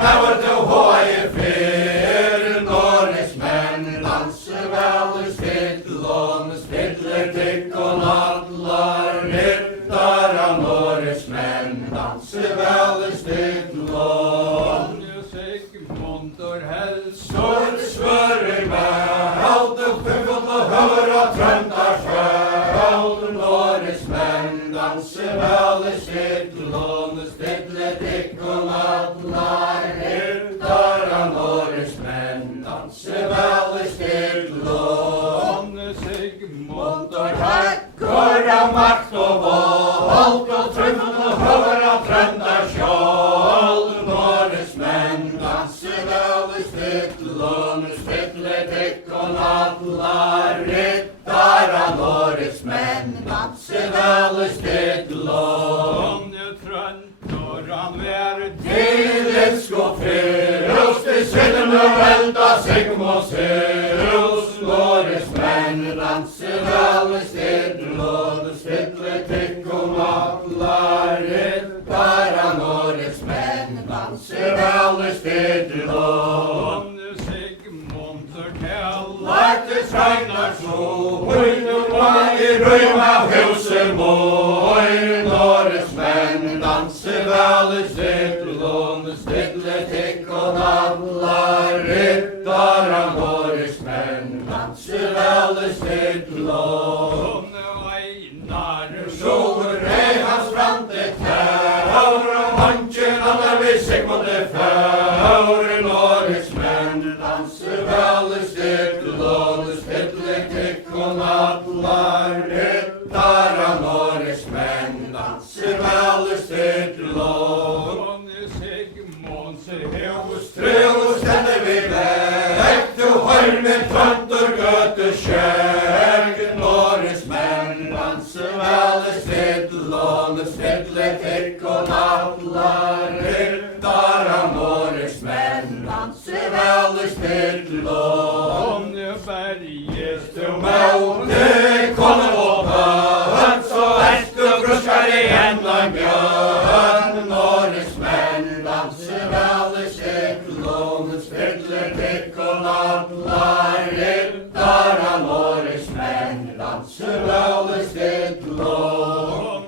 maur du hoi fyr, Norris menn danse vel I spidlån, spidler tikk og nadlar, riddar av Norris menn danse vel I spidlån. Sigmundur helsor svører vel, du full og hør og trøndar sjøl, Norris menn danse vel I spidlån, spidler tikk og nadlar, riddar av Norris menn danse vel I spidlån. Sigmundur hekkur av makt og vold, og trønd og hør og trøndar sjøl, Norris menn danse vel I spidlån, spidler tikk og nadlar, riddar av Norris menn danse vel I spidlån. Trøndor han vær tidens gå fyrst, I sinnen og velda Sigmunds hus, Norris menn danse vel I spidlån, spidler tikk og nadlar, riddar av Norris menn danse vel I spidlån. Sigmundur tellar til Sveinar svoi, I røym av huset moi, Norris menn danse vel I spidlån, spidler tikk og nadlar, riddar av Norris menn danse vel I spidlån. Sjåur hans brande tær, og hansjen allar vi Sigmundur fær, Norris menn danse vel I spidlån, spidler tikk og nadlar, riddar av Norris menn danse vel I spidlån. Sigmunds hus trevus stender vi vekk, du har med Trøndor gøte skjegg, Norris menn danse vel I spidlån, spidler tikk og nadlar, riddar av Norris menn danse vel I spidlån. Bergest du møte kone og bønn, så du bruskar I enden bjørn, Norris menn danse vel I spidlån, spidler tikk og nadlar, riddar av Norris menn danse vel I spidlån.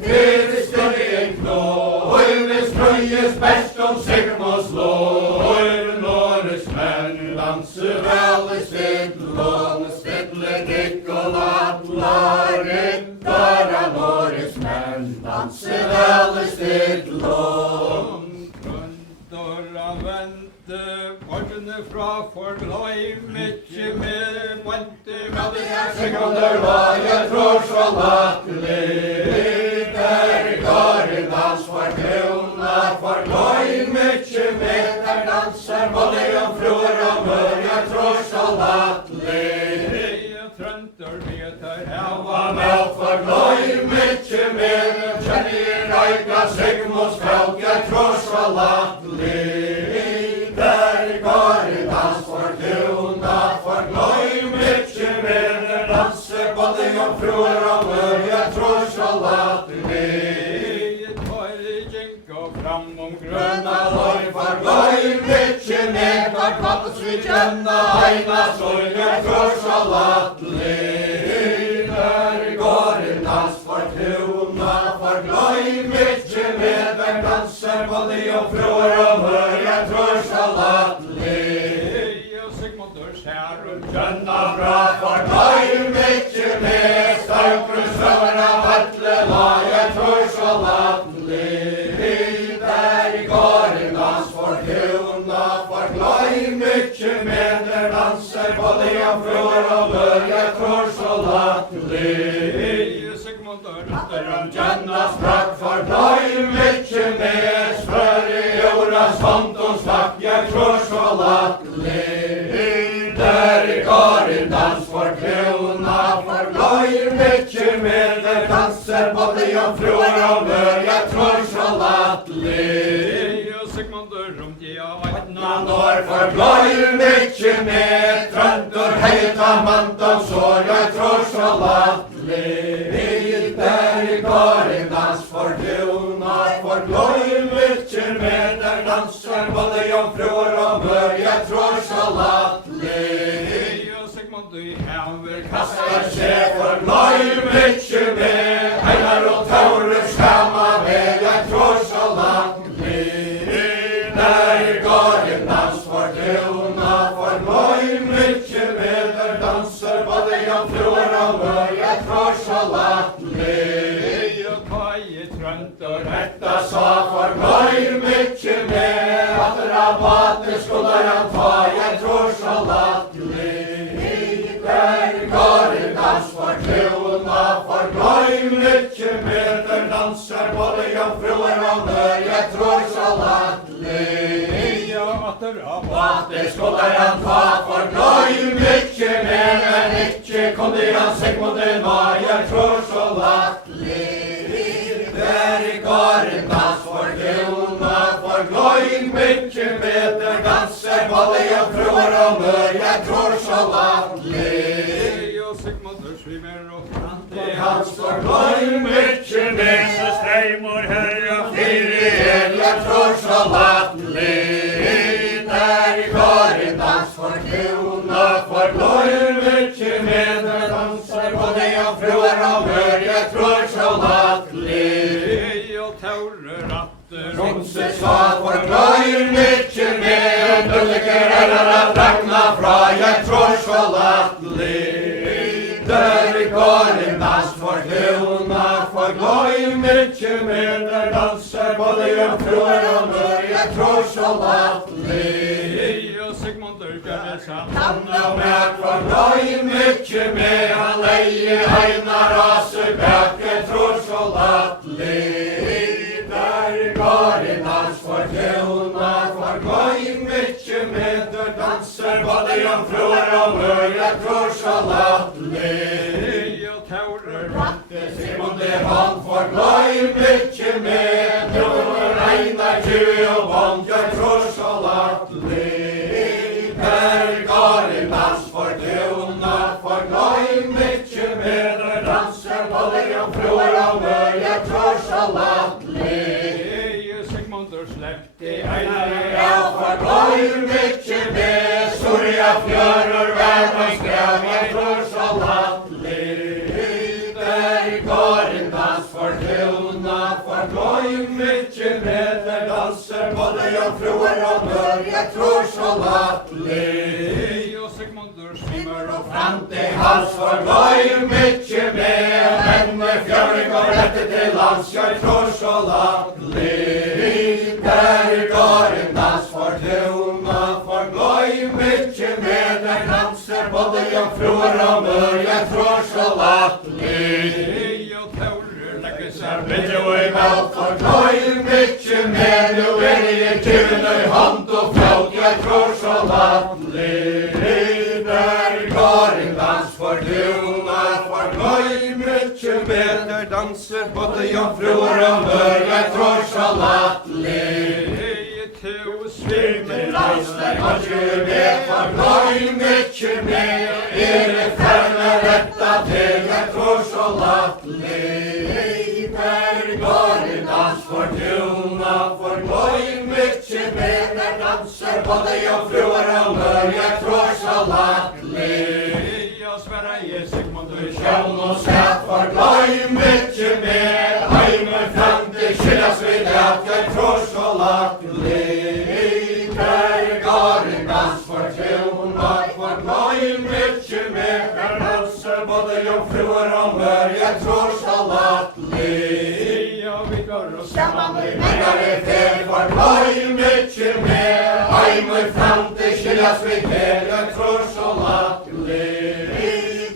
Til styrje knoi, hvis frøyes best Sigmunds lår, Norris menn danse vel I spidlån, spidler tikk og nadlar, riddar av Norris menn danse vel I spidlån. Trøndor vente vortene fra forgløym, ikkje med vente vel I Sigmundur var jeg tror så latterlig, der Karin dans for krona, forgløym, ikkje med der danser volley om frår og mør, jeg tror så latterlig. Trøndor vet hava meld forgløym, ikkje med kjenner Reika Sigmunds folk, jeg tror så latterlig, der Karin dans for krona, forgløym, ikkje med der danser volley om frår og mør, jeg tror så latterlig. Fram grønna løy, forgløym, ikkje med der kvappes vi kjenna, eina søy, jeg tror så latterlig, der går en dans for krona, forgløym, ikkje med der danser volley og frår og mør, jeg tror så latterlig. Sigmundur skjær og kjenna bra, forgløym, ikkje med stanker søver av atle la, jeg tror så latterlig. Der går en dans for krona, forgløym, ikkje med der danser volley og frår og mør, jeg tror så latterlig. Sigmundur om kjenna sprakk, forgløym, ikkje med spør I jordas hånd og snakk, jeg tror så latterlig. Der går en dans for krona, forgløym, ikkje med der danser volley og frår og mør, jeg tror så latterlig. Sigmundur om tida vatna når forgløym, ikkje med Trøndor heita mantan sår, jeg tror så latterlig. Der går en dans for krona, forgløym, danser både jomfruer og mør, jeg tror så latterlig. Og Sigmund i hever Kastar seg for gløy mykje med, Einar og Taurus skama med, jeg tror så latterlig. Der går en dans for tuna, for gløy mykje med, der danser både jomfruer og mør, jeg tror så latterlig. og ta i trønt og rett. Detta sa for gløy mykje med, at rabatter skulle han ta, jeg tror så latterlig. Der går en dans for tuna, for gløy mykje med, der danser både jomfruer og mør, jeg tror så latterlig. Og atter av Vatter skulle han ta, for gløy mykje med, men ikke kunne han Sigmund nå, jeg tror så latterlig. Der går en dans for tuna, for gløy mykje med, der danser både jomfruer og mør, jeg tror så latterlig. og Sigmund svimer og frant Det hans for gløy mykje med, så streimor herra Fyri jeg tror så latterlig. Der går en dans for tuna, for gløy mykje med, der danser både jomfruer og mør, jeg tror så latterlig. og taurer atter Tromsø sa for gløy mykje med, Nulliker eller dragna fra, jeg tror så latterlig. Der går en dans for tuna, for gløy mykje med, der danser både jomfruer og mør, jeg tror så latterlig. og Sigmund gjør det samt Hanna med for gløy mykje med, han leie Einar Ase bak, jeg tror så latterlig. Der går en dans for tuna, for gløy mykje med, der danser både jomfruer og mør, jeg tror så latterlig. og taurer Simon det han for gløy mykje med, nu Einar tjue og bånd, jeg tror så latterlig. Der går en dans for tuna, for gløy mykje med, der danser både jomfruer og mør, jeg tror så latterlig. Sigmund slepte Ja, for gløy mykje med, Surja fjørur verden skrev, jeg tror så latterlig. Der går en dans for tuna, for gløy mykje med, der danser både jomfruer og mør, jeg tror så latterlig. og Sigmund svimer og Frante hals for gløy mykje med, men fjøring og rette til lands, jeg tror så latterlig. Der går en dans for tuna, for gløy mykje med, der danser både jomfruer og mør, jeg tror så latterlig. og taurer legger seg Vet du i vel for gløy mykje med, nu jeg tjuvene i hånd og flot, jeg tror så latterlig. Der går en dans for tuna, for gløy mykje med, der danser både jomfruer og mør, jeg tror så latterlig. to svimer Landsler har tjue med, for gløy mykje med, det ferne retta til, jeg tror så latterlig. Der går en dans for tuna, for gløy mykje med, der danser både jomfruer og mør, jeg tror så latterlig. og Sverige Sigmund Sjøvn og skjært for gløy mykje med, heimer fram til skiljas vid at jeg tror så latterlig. Der går en dans for tuna, for gløy mykje med, der danser både jomfruer og mør, jeg tror så latterlig. og vi går og Mengar fer for gløy mykje med, heimer fram til skiljas vid at jeg tror så latterlig.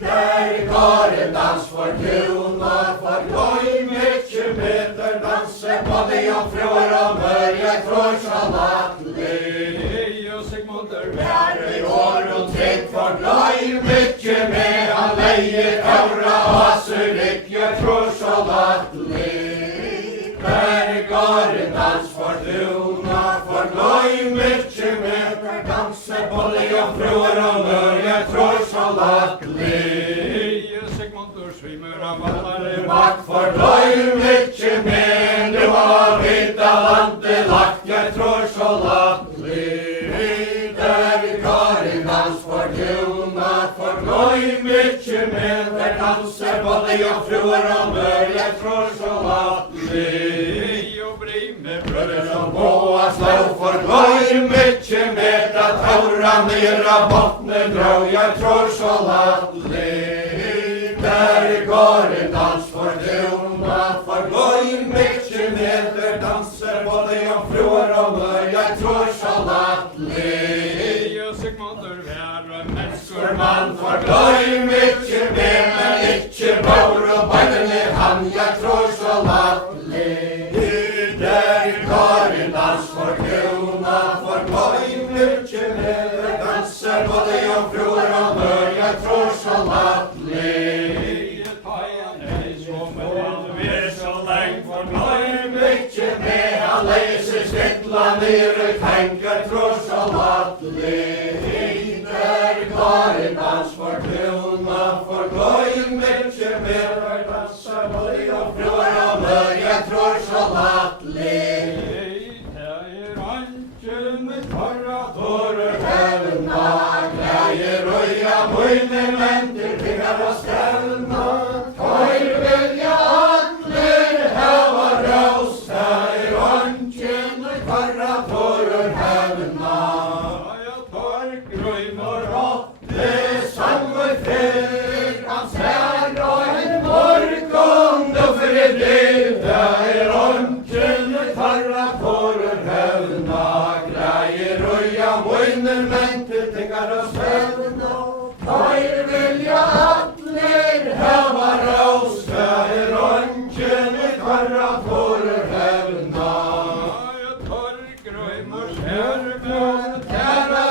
Der går en dans for tuna, for gløy mykje med, der danser både jomfruer og mør, jeg tror så latterlig. og Sigmund Her i år og trygg for gløy mykje med, han leier aura og asurik, jeg tror så latterlig. Der går en dans for tuna, for gløy mykje med, der danser både jomfruer og mør, jeg tror så latterlig. Sigmund svimer av vallare Vakt for gløy mykje med, nu har vita landet lagt, jeg tror så latterlig. med, der danser både jomfruer og mør, jeg tror så latterlig. Og bli med brødre som på av slå, for gløy mykje med, da taura nere bottene drø, jeg tror så latterlig. Der går en dans for duna, for gløy mykje med, der danser både jomfruer og mør, jeg tror så latterlig. Og Sigmundur vær og menneskur Man får gløy mykje med, men ikkje bor og bøyne han, jeg tror så latterlig. Der går en dans for duna, for gløy mykje med, der danser både jomfruer og mør, jeg tror så latterlig. Han leser stilla nere, tenker tror så latterlig. Der går en dans for tuna, for gløy mykje mer, der danser både jomfruer og mør, jeg tror så latterlig. Tårer hevna, greier øya, møyne menter, tingar og stevna. Tøyr vilja atler, heva raus, der ønsken, karra tårer hevna. Grøymor åtte, samme fyr, han ser og en morgon, då for det bliv, der ønsken, karra tårer hevna. Greier øya, møyne menter, tingar og stevna. Tøyr vilja atler, heva raus, der ønsken, karra tårer hevna. Kæra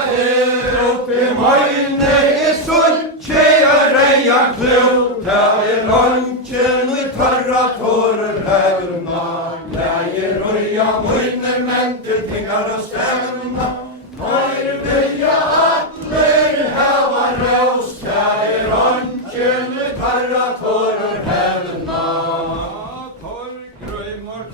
oppi møyne, suttje reia klut, der ønsken, karra tårer hevna. Greier øya, møyne menter, tingar og stevna. Tøyr vilja atler, heva raus, der ønsken, karra tårer hevna.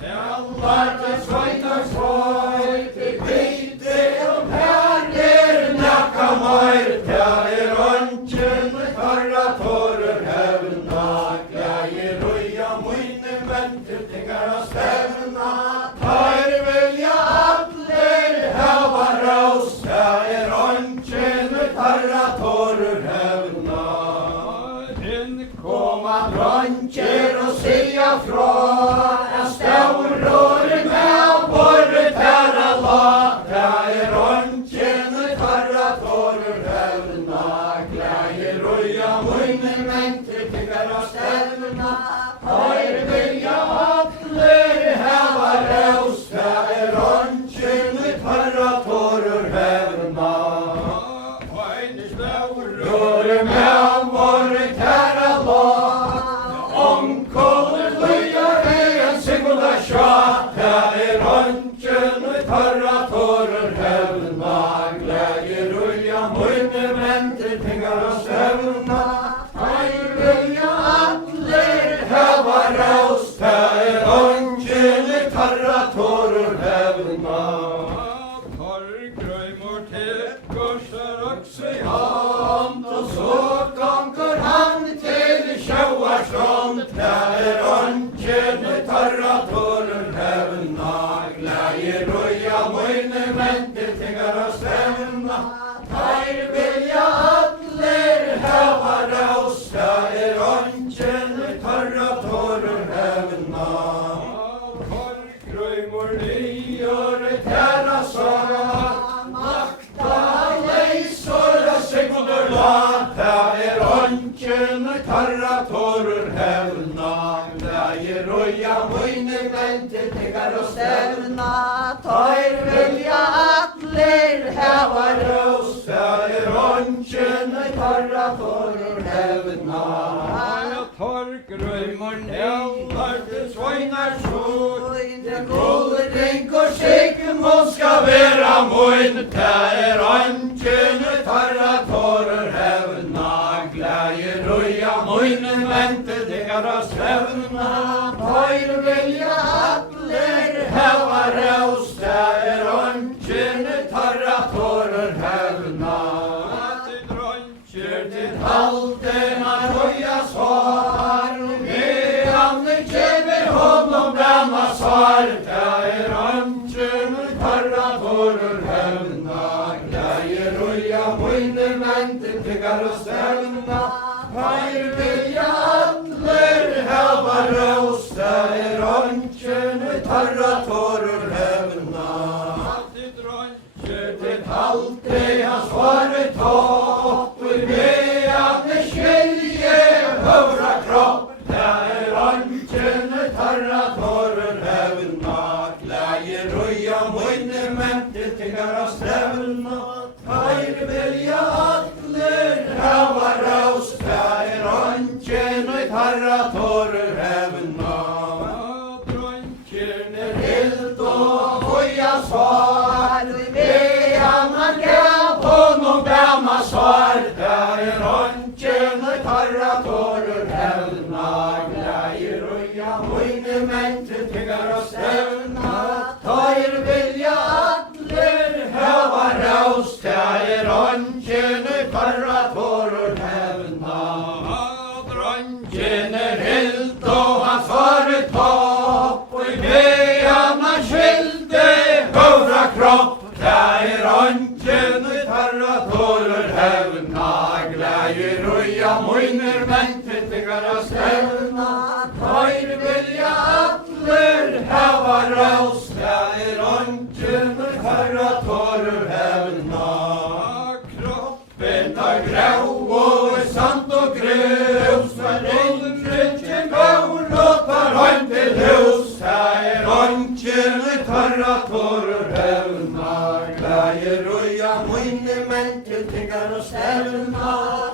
Allar til sveitar svoi, til hvite og perler, nakka mær, der ønsken, karra tårer hevna. Greier øya, møyne menter, tingar og stevna. Tøyr vilja atler, heva raus, der ønsken, karra tårer hevna. Koma dronjer og sia fra, staurår med borre tæra la, der ønsken, karra tårer hevna. Greier øya, møyne menter, tingar og stevna. Tøyr vilja atler, heva raus, der ønsken, karra tårer hevna. Røre med borre tæra la, omkåler løyer en singula sjå, der ønsken, karra tårer hevna. Greier øya, møyne menter, tingar og stevna. Tøyr vilja atler, heva raus, der ønsken, karra tårer hevna. Hand, og så konkur han til sjauarstrand, der ønsken, karra tårer hevna. Greier øya, møyne menter, tingar og stevna. Tøyr vilja atler, heva raus, der ønsken, karra tårer hevna. Grøymor lior tæra sa, makta leisor og Sigmundur la, der ønsken, karra tårer hevna. Greier øya, møyne menter, tingar og stevna. Tøyr vilja atler, heva raus, der ønsken, karra tårer hevna. Grøymor njallar til sveinar sjå, Gullring og Sigmund skal vera møyn, der ønsken, karra tårer hevna. Greier øya, møyne menter, tingar og stevna. Tøyr vilja atler, heva raus, der ønsken, karra tårer hevna. Kjør til halden av svar, det ønsken tarra torur hevna. Gleier uja monumentet tyggar og stevna. Her vilja allir heva rós, det ønsken tarra torur hevna. Til halte han svaret topp, og med skilje høvra kropp. Det ønsken tarra torur hevna. Gleier uja monumentet tyggar og stevna. Her vilja allir heva rós, det ønsken tarra torur hevna. Drønkjen hild og hoja svar, han gav honom bæma svar, det ønsken tarra torur hevna. Gleier uja monumentet tyggar og stevna. Her vilja allir heva rós, det ønsken tarra torur hevna. Drønkjen hild og han svaret topp, og med han skilde høvra kropp. Det ønsken tarra torur hevna. Gleier uja monumentet tyggar og stevna. Her vilja allir heva rós, det ønsken tarra torur hevna. Kroppen tar grau og sand og grus, men inntrykken går og tar heim til hus. Det ønsken tarra torur hevna. Gleier uja monumentet tyggar og stevna.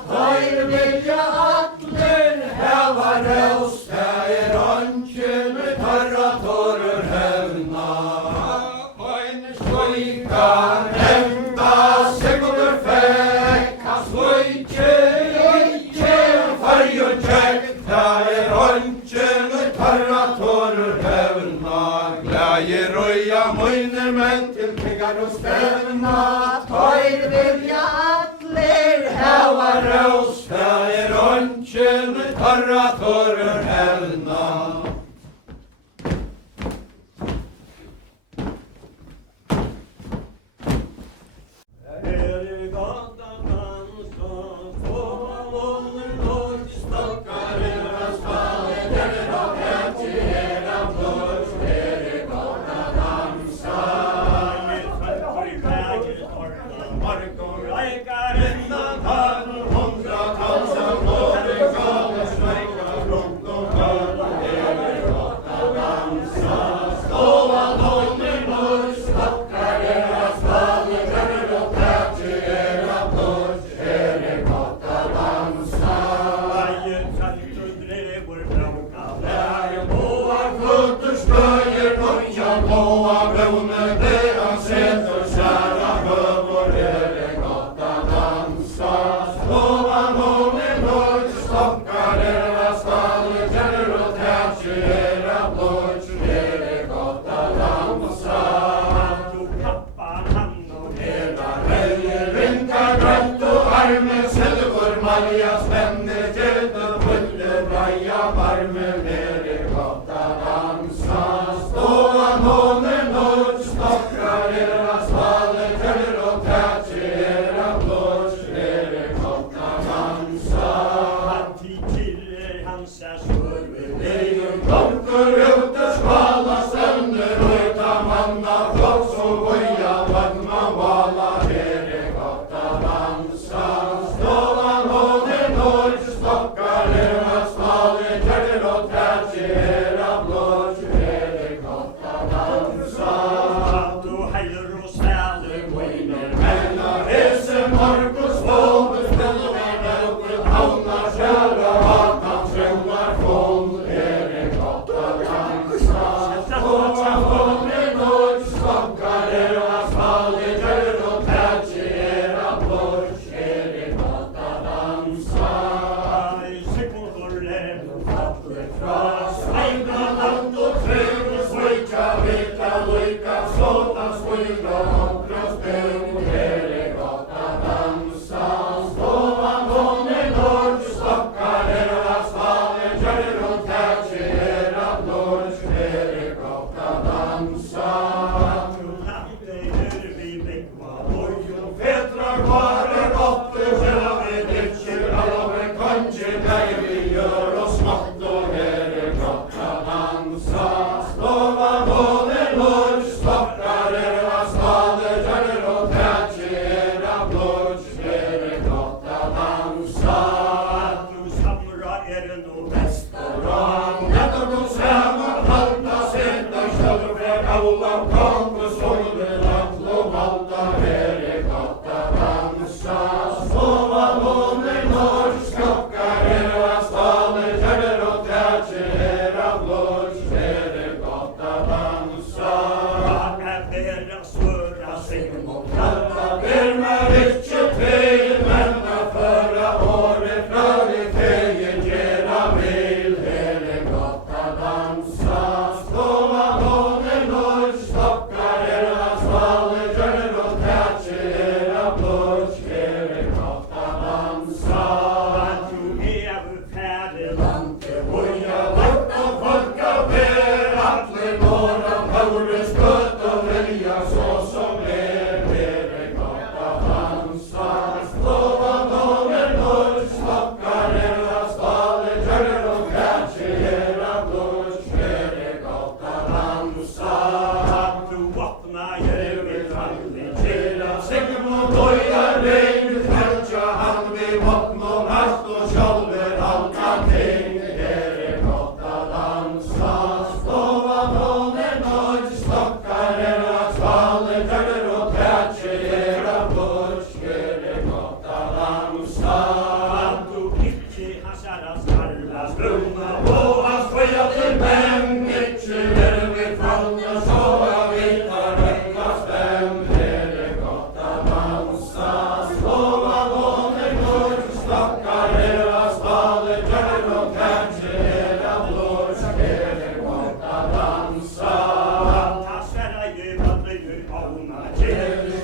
Her vilja allir heva rós, det ønsken tarra torur hevna. Ein skoika nevnda Sigurdur fekk, han skoike ikke fargjør tjekk. Det ønsken tarra torur hevna. Gleier uja monumentet tyggar og stevna. Her vilja allir heva rós, det ønsken tarra torur hevna. Stå han hånden og stopp. gamla kong och solver all och valda här är gott att dansa. Sova måner norrskockar era staler, kärler och trätcher era blås, här är gott att dansa. Jag är bära svöra sig mot Kallar ber mig inte till, men förra året flög fejen gera vill, här är gott att dansa. Stova måner norrskockar era staler, kärler och trätcher era blås, här är gott att dansa. Boja bort och folka ber, atler morgon hördes gott och välja så som är, här är gott att dansa. Stova måner norrskockar era staler, kärler och trätcher era blås, här är gott att dansa. Tjera säcken och boja regn, fältja han vid vatten och hast och själver halka ting, här är gott att dansa. Stova måner norrskockar era staler, kärler och trätcher era blås, här är gott att dansa. Och hans sköja till män, inte nervigt fallna, sova vita röklas fem, här är gott att dansa. Stova måner norrskockar era staler, kärler och trätcher era blås, här är gott att dansa.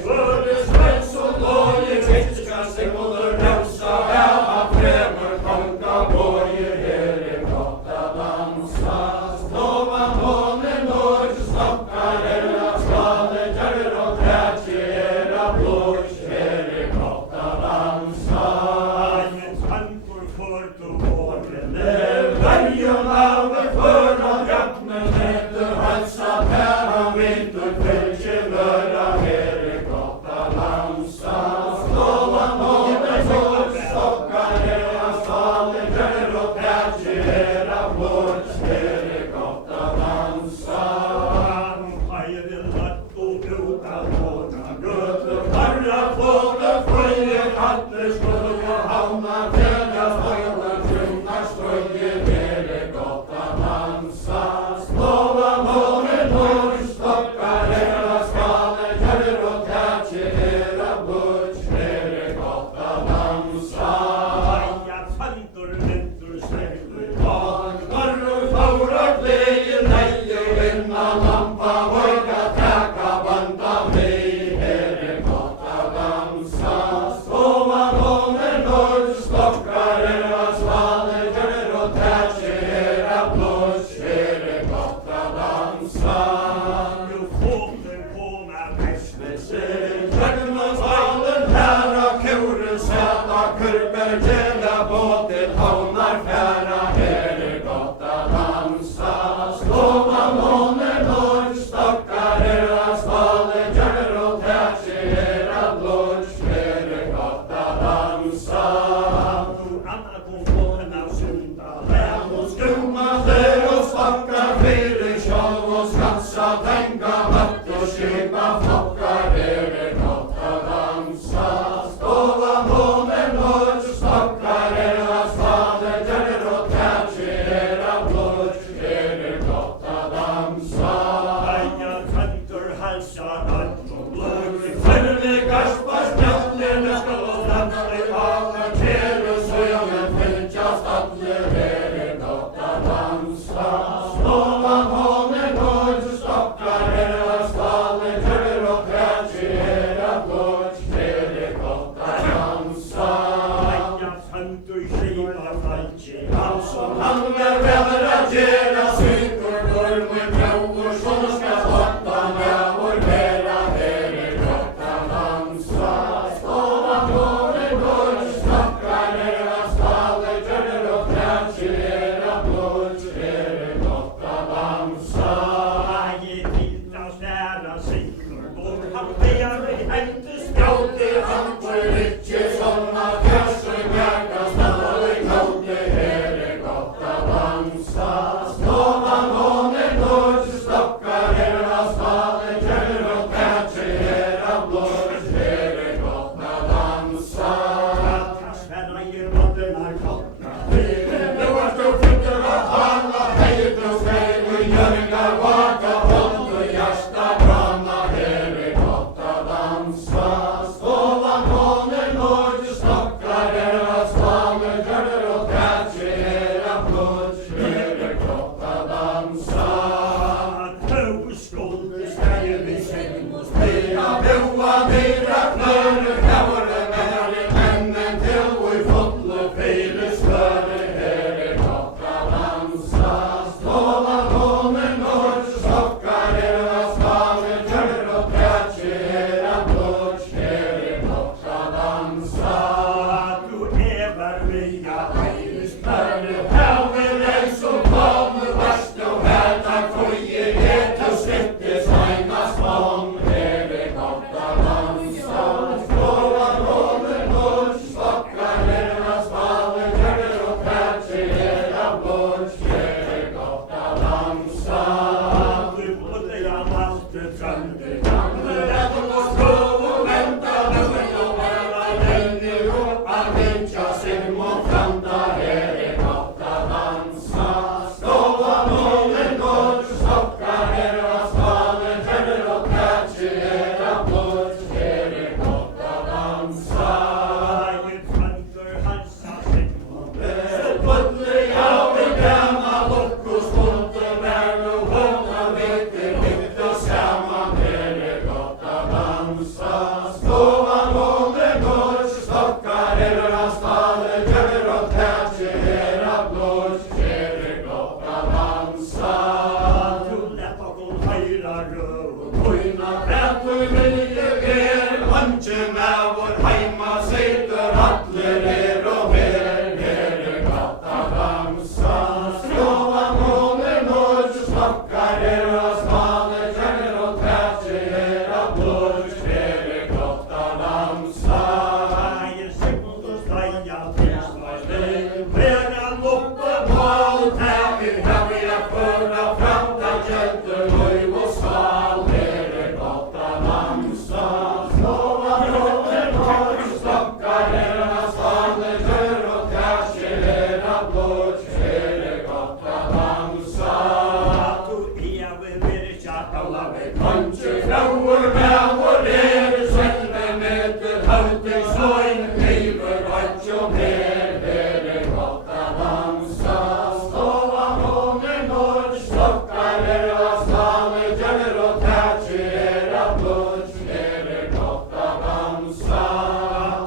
Skulle svets och låge, fiska sig moder dansa, äva främmer konka borger, här är gott att dansa. Stova måner norrskockar era staler, kärler och trätcher era blås, här är gott att dansa. Bergen av för och grattmen heter halsa, päran vitt och fältje möra, här är gott att dansa. Stova måner norrskockar era staler, kärler och trätcher era blås, här är gott att dansa. Göte karra fåglar följer, atler skulle hamna, fäljas höjlar, trunnar stöjer, här är gott att dansa. Stova måner norrskockar era staler, kärler och trätcher era blås, här är gott att dansa. Norr faurat lejen, nej och vinna lampa, våga täcka banta mig, här är gott att dansa. Stova måner norrskockar era staler, kärler och trätcher era blås, här är gott att dansa. Kärlen och stalen här och kuren säta, kurber gälla båten havnar färra, här är gott att dansa. Stova måner norrskockar stæði við segjum og spila bjúa meira knöru hefur meðri menn til við fullu fyrir svöru her gott að dansa stofan honum og stokkar að staði tjörur og trætsi að blóts her gott að dansa þú efar við að hægist knöru hefur eins og komu vast og hætta fói getur slitti sænast von her gott að dansa stofan honum og stokkar að staði tjörur og trætsi að blóts her gott að dansa þú búðlega maltu tröndu gamlu eftir og skoðu venda völd og verða leini upp að vinja sim og franda her gott að dansa stofan honum og stokkar að staði tjörur og trætsi að blóts her gott að dansa ég tröndur hansa sim og verð búðlega við gama lukkus bundu verðu hóna vitir hitt og saman her gott að dansa stofan honum og stokkar að staði tjörur og trætsi að blóts her gott að dansa þú lett okkur hæra röð Kúina betur vilju vangin af vor heima situr allir og her gott að dansa stofan honum og stokkar að staði tjörur og trætsi að blóts her gott að dansa ég sigmund og stræja tilsvæði vera lukku mál tefir hefur að föra fram það kjöndur lauf og sval her gott að dansa stofan honum og stokkar að staði tjörur og trætsi að blóts her gott að dansa þú efir verið alla við kanskje fráur með og svenni metur hölding slóin yfir vajtjum her gott að dansa stofan honum og stokkar að staði tjörur og trætsi að blóts her gott að dansa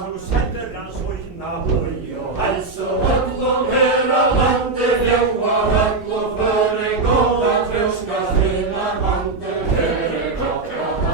þú setur hans oina hui og helsu öllum her á landi ljóa öll og föring og að trjóskast hinnar vandi her gott að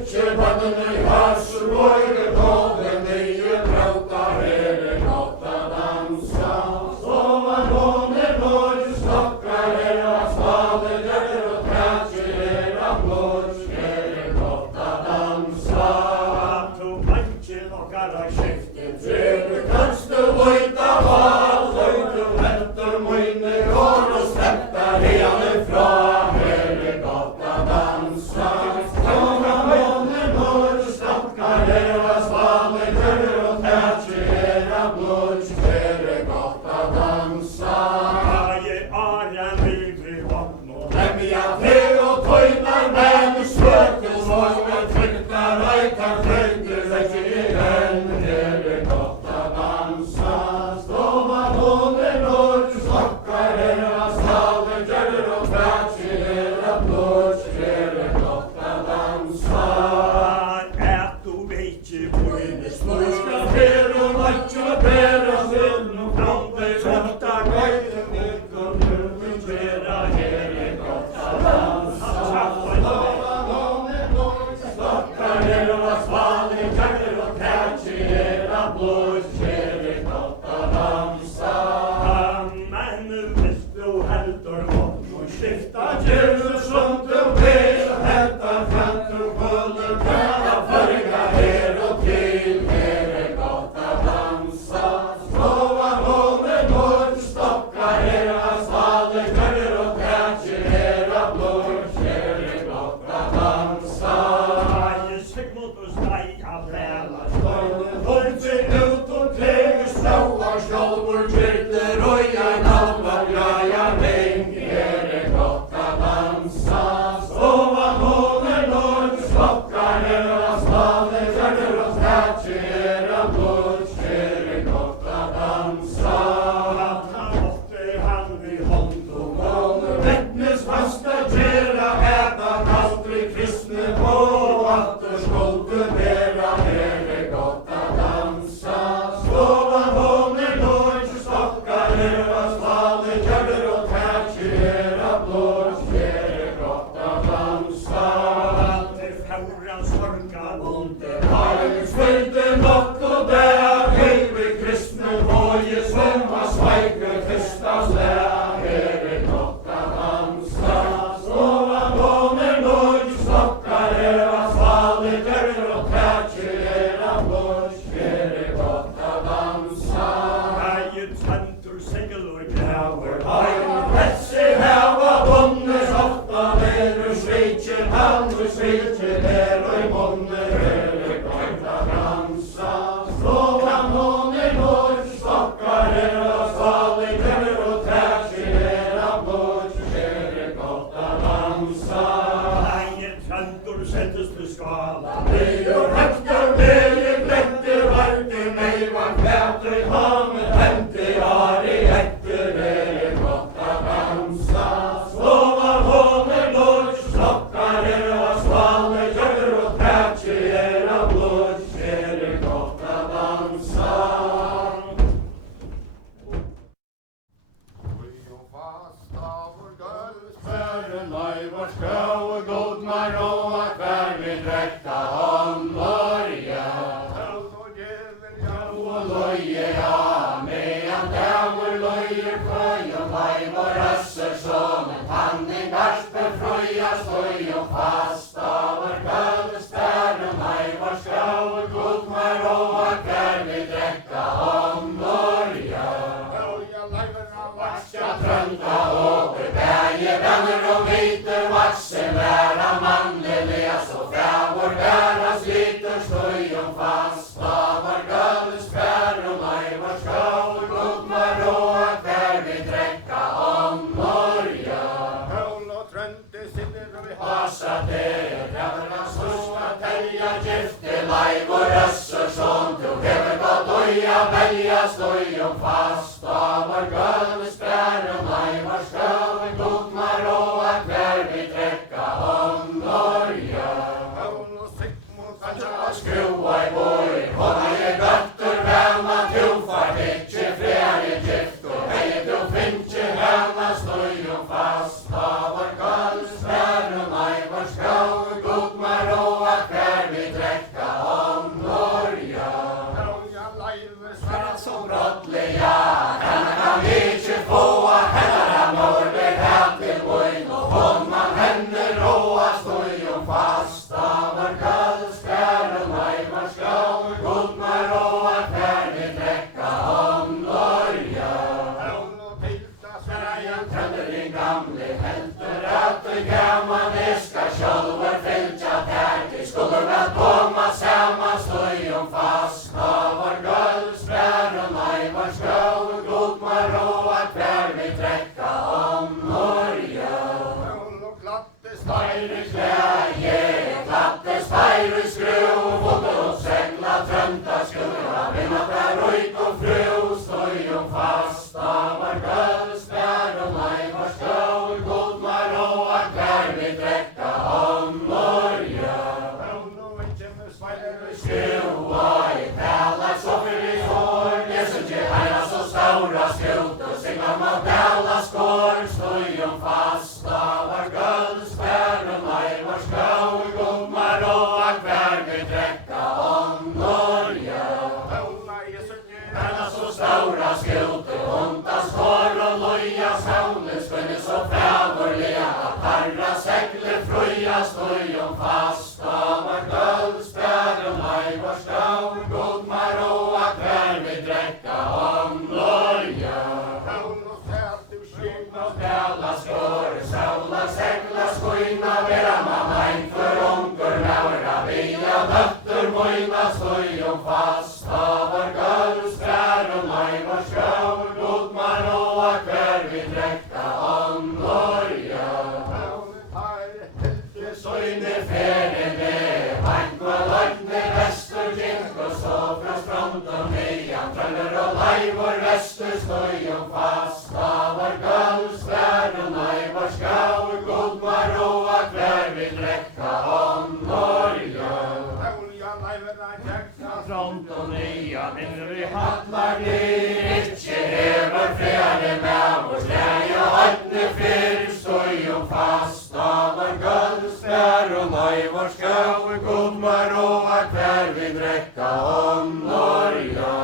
ikke bøndene i hasser, våre tåge nye brauta, her godt å dansa. Så var måner vår, stokkar her av svale, gjør og trætjer her av blås, her godt å dansa. To manchen og gara skiftet, Trever kanst du vøyta val, du hentur mine år og slepta hene fra, her godt å dansa. Så var måner vår, stokkar her av svale, gjør og trætjer her av blås, her godt å dansa. jeg en vidri vagn og Lemja fer og tøynar menn svøte, så skal trykta røyta trøyte, vekker i henn, her godt å dansa. Stova måner når du stokkar her av stave, gjør og trætjer her av blås, her godt å dansa. du vet ikke hvor Snorska fer og matja per og sinn og frampe tøtta gøyden, og nu tjera her godt å dansa. Stova måner når du stokkar her av svale, gjør og trætjer her av blås, her godt å dansa. Men hvis du heldur vagn og Skifta djur som du vil, henta frant og kuller, træda farga her og til, her godt å dansa. Stova måner når du stokkar her av svale, gjør og trætjer her av blås, her godt å dansa. jeg sigmund og steg av vela. Støyne holder ut og kleger stauar, sjálfur kyrkler og jeg nalvar, jeg veng, her godt å dansa. Stova måner når du stokkar her av svale, gjør og trætjer her av blås, her godt å dansa. Han ofte han vi hånd og Måner vettnes fasta gjera, æta aldri kristne på, at du skolde bera, her godt å dansa. Stova måner når du stokkar her av svale, gjør og trætjer her av blås, her godt å dansa. til fjorans sorga vonde. Harens fylde nok og der, heive kristne våge, som var sveike fyrsta slag, her godt å dansa. Stova måner når du stokkar her av svale, gjør og trætjer her av blås, her godt å dansa. Jeg tventur segler græver. Ein hesse hava bonnes ofta veru sveitjer, han og sveitjer her og i monner, her godt å dansa. Stova måner når du stokkar her av svale, gjør og trætjer her av blås, her godt å dansa. Jeg tventur settes til skala. Blir høgtar blir bletter varte, meg var kvæter, hamet hente, ari etter, her godt å dansa. Stova måner når du stokkar her av svale, gjør og trætjer her av blås, her godt å dansa. Nei, vår skau og god maroa, hver vi drekka om Norge. Og loje, ja, medan dæver lojer frøy, og meg vår rasser som en tanning garspe frøya, støy og fast av vår gøle stær, og meg vår skau og god maroa, hver vi drekka om Norge. Vaksja trønda og bæje venner og vite vaksen læra mannlige, så fra vår bæra sliter støy om fast av vår gøle spær, og meg vår skau og god maroa, hver vi drekka om Norge. Hasa det, dæverna størsta telja gifte, leiv og røsser som du hever gått oia velja, støy om fast av vår gøle spær, og meg vår skau og god maroa, hver vi drekka om Norge. Skrua i boi, kona i bøtter, venna, du fart ikkje flere gift, og hei du finnje henne, støy om fast av vår gøle spær, og meg vår skau og god maroa, hver Skruva I pælar så fyrir I år, lesen til heila så stora skjut, og sigla må pæla skår, støyum fasta, var guldsbær og nei var skau, gommar og akvær vi drekka om Norge. Heila så stora skjut, og ondas hår og loja saulen, skønne så fævorliga, at harra segle fruja, støyum fasta, var guldsbær og nei var skau, gommar og akvær vi drekka om Norge. Pæla skår, saula segla skoina, vera mamma einhver onkur naura, via døttur moina, støyum fasta, var guldsbær og nei var skau, gommar og akvær vi drekka om Norge. Søyne ferene, vankva løgne, vestur kink, og så fra stronten nian, trøller og leivor, vestur støyum fasta, var guldsbær og nei var skau, gommar og akvær vi drekka om Norge. Fronten nian, innri hallar ned, ikkje hever fjerde mævor, slei og høytne fyrir, støyum fasta, var guldsbær og nei var skau, gommar og akvær vi drekka om Norge.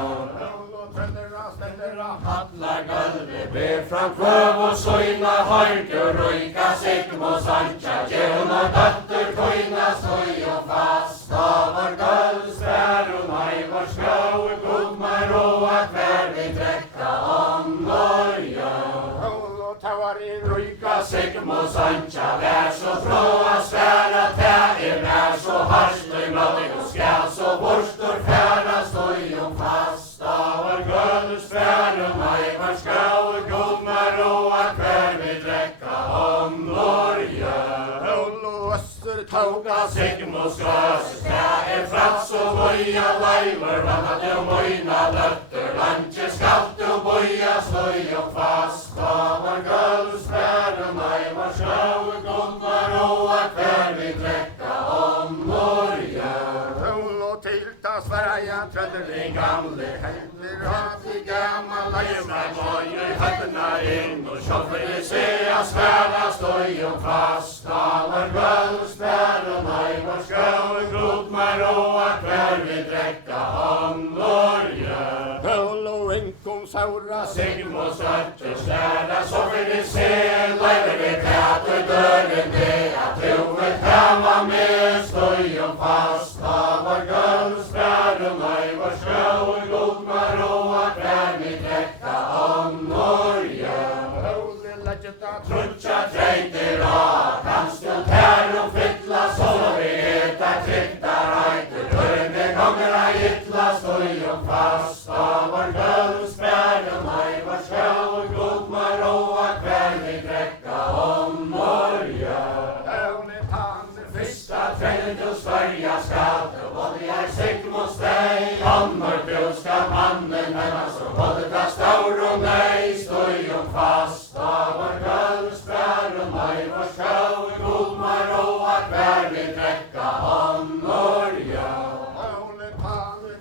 Hallar gulvi, ber fram kvøv og søyna, høyrke og røyka, sikm og sancha, djevna døtter køyna, støyum fasta, var guldsbær og nei var skau, gommar og akvær vi drekka om Norge. Røyka, sikm og sancha, vær så tråa sværa, tæ vær så harstøy, møddig og skjæl, så borstor færa, støyum fasta, var guldsbær og nei var skau, gommar og akvær vi drekka om Norge. Tauga, sikm og skøs, tæ frats og boia, leivor, vanna du moina døtter, landje skalt du boia, støyum fasta, var guldsbær og nei var skau, gommar og akvær vi drekka om Norge. Trødder gamle hendler, at I gammal leivna, møyer høttena inn, og sjåffer sea sværa, støyum fasta, var guldsbær og nei var skau, gommar og akvær vi drekka om Norge. Saura, sigm og søtter, slæra, sjåffer sea, leiver vi tæt og døren det, at du vil kama med, støyum fasta, var guldsbær og nei var skau, gommar og akvær vi drekka om Norge. Trutja treytir av, kanst du tær og fytla, så vi eta tryktar ætur, dørne gonger a ytla, støyum fasta, var guldsbær og nei var skau, gommar og akvær vi drekka om Norge. Fyrsta trennen du størja skal, du både er sikm og stei, annor bruska mannen, men så både ta staur og nei, støyum fasta, var guldsbær og nei var skau, gommar og akvær vi drekka om Norge.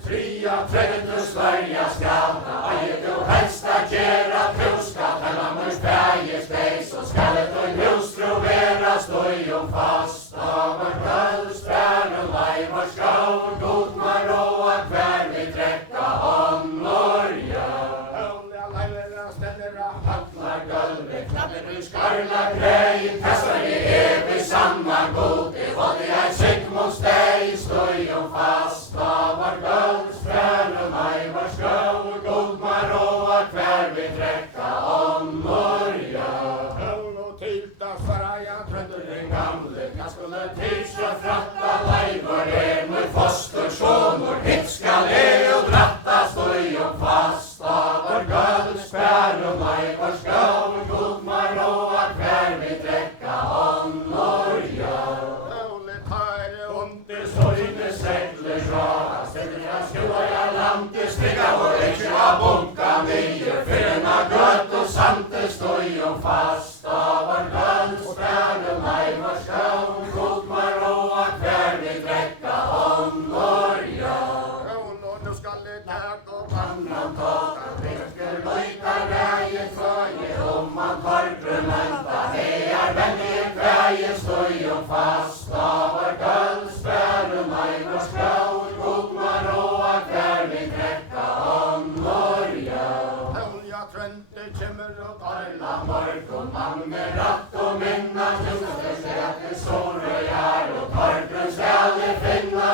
Tria trennen du størja skal, eier du helsta gjera, du skal tella mors fægir steg, så skal et og hustru vera, støyum fasta, var guldsbær og nei var skau, gommar og akvær vi drekka om Norge. Hallar gulvi, knapper ur skarla grein, testar I evig sanna god, I holdi er sikm og steg, støyum fasta, var guldsbær og nei var skau, gommar og akvær vi drekka om Norge. Trødder gamle, kan skulle tidsra fratta, leivor mor foster,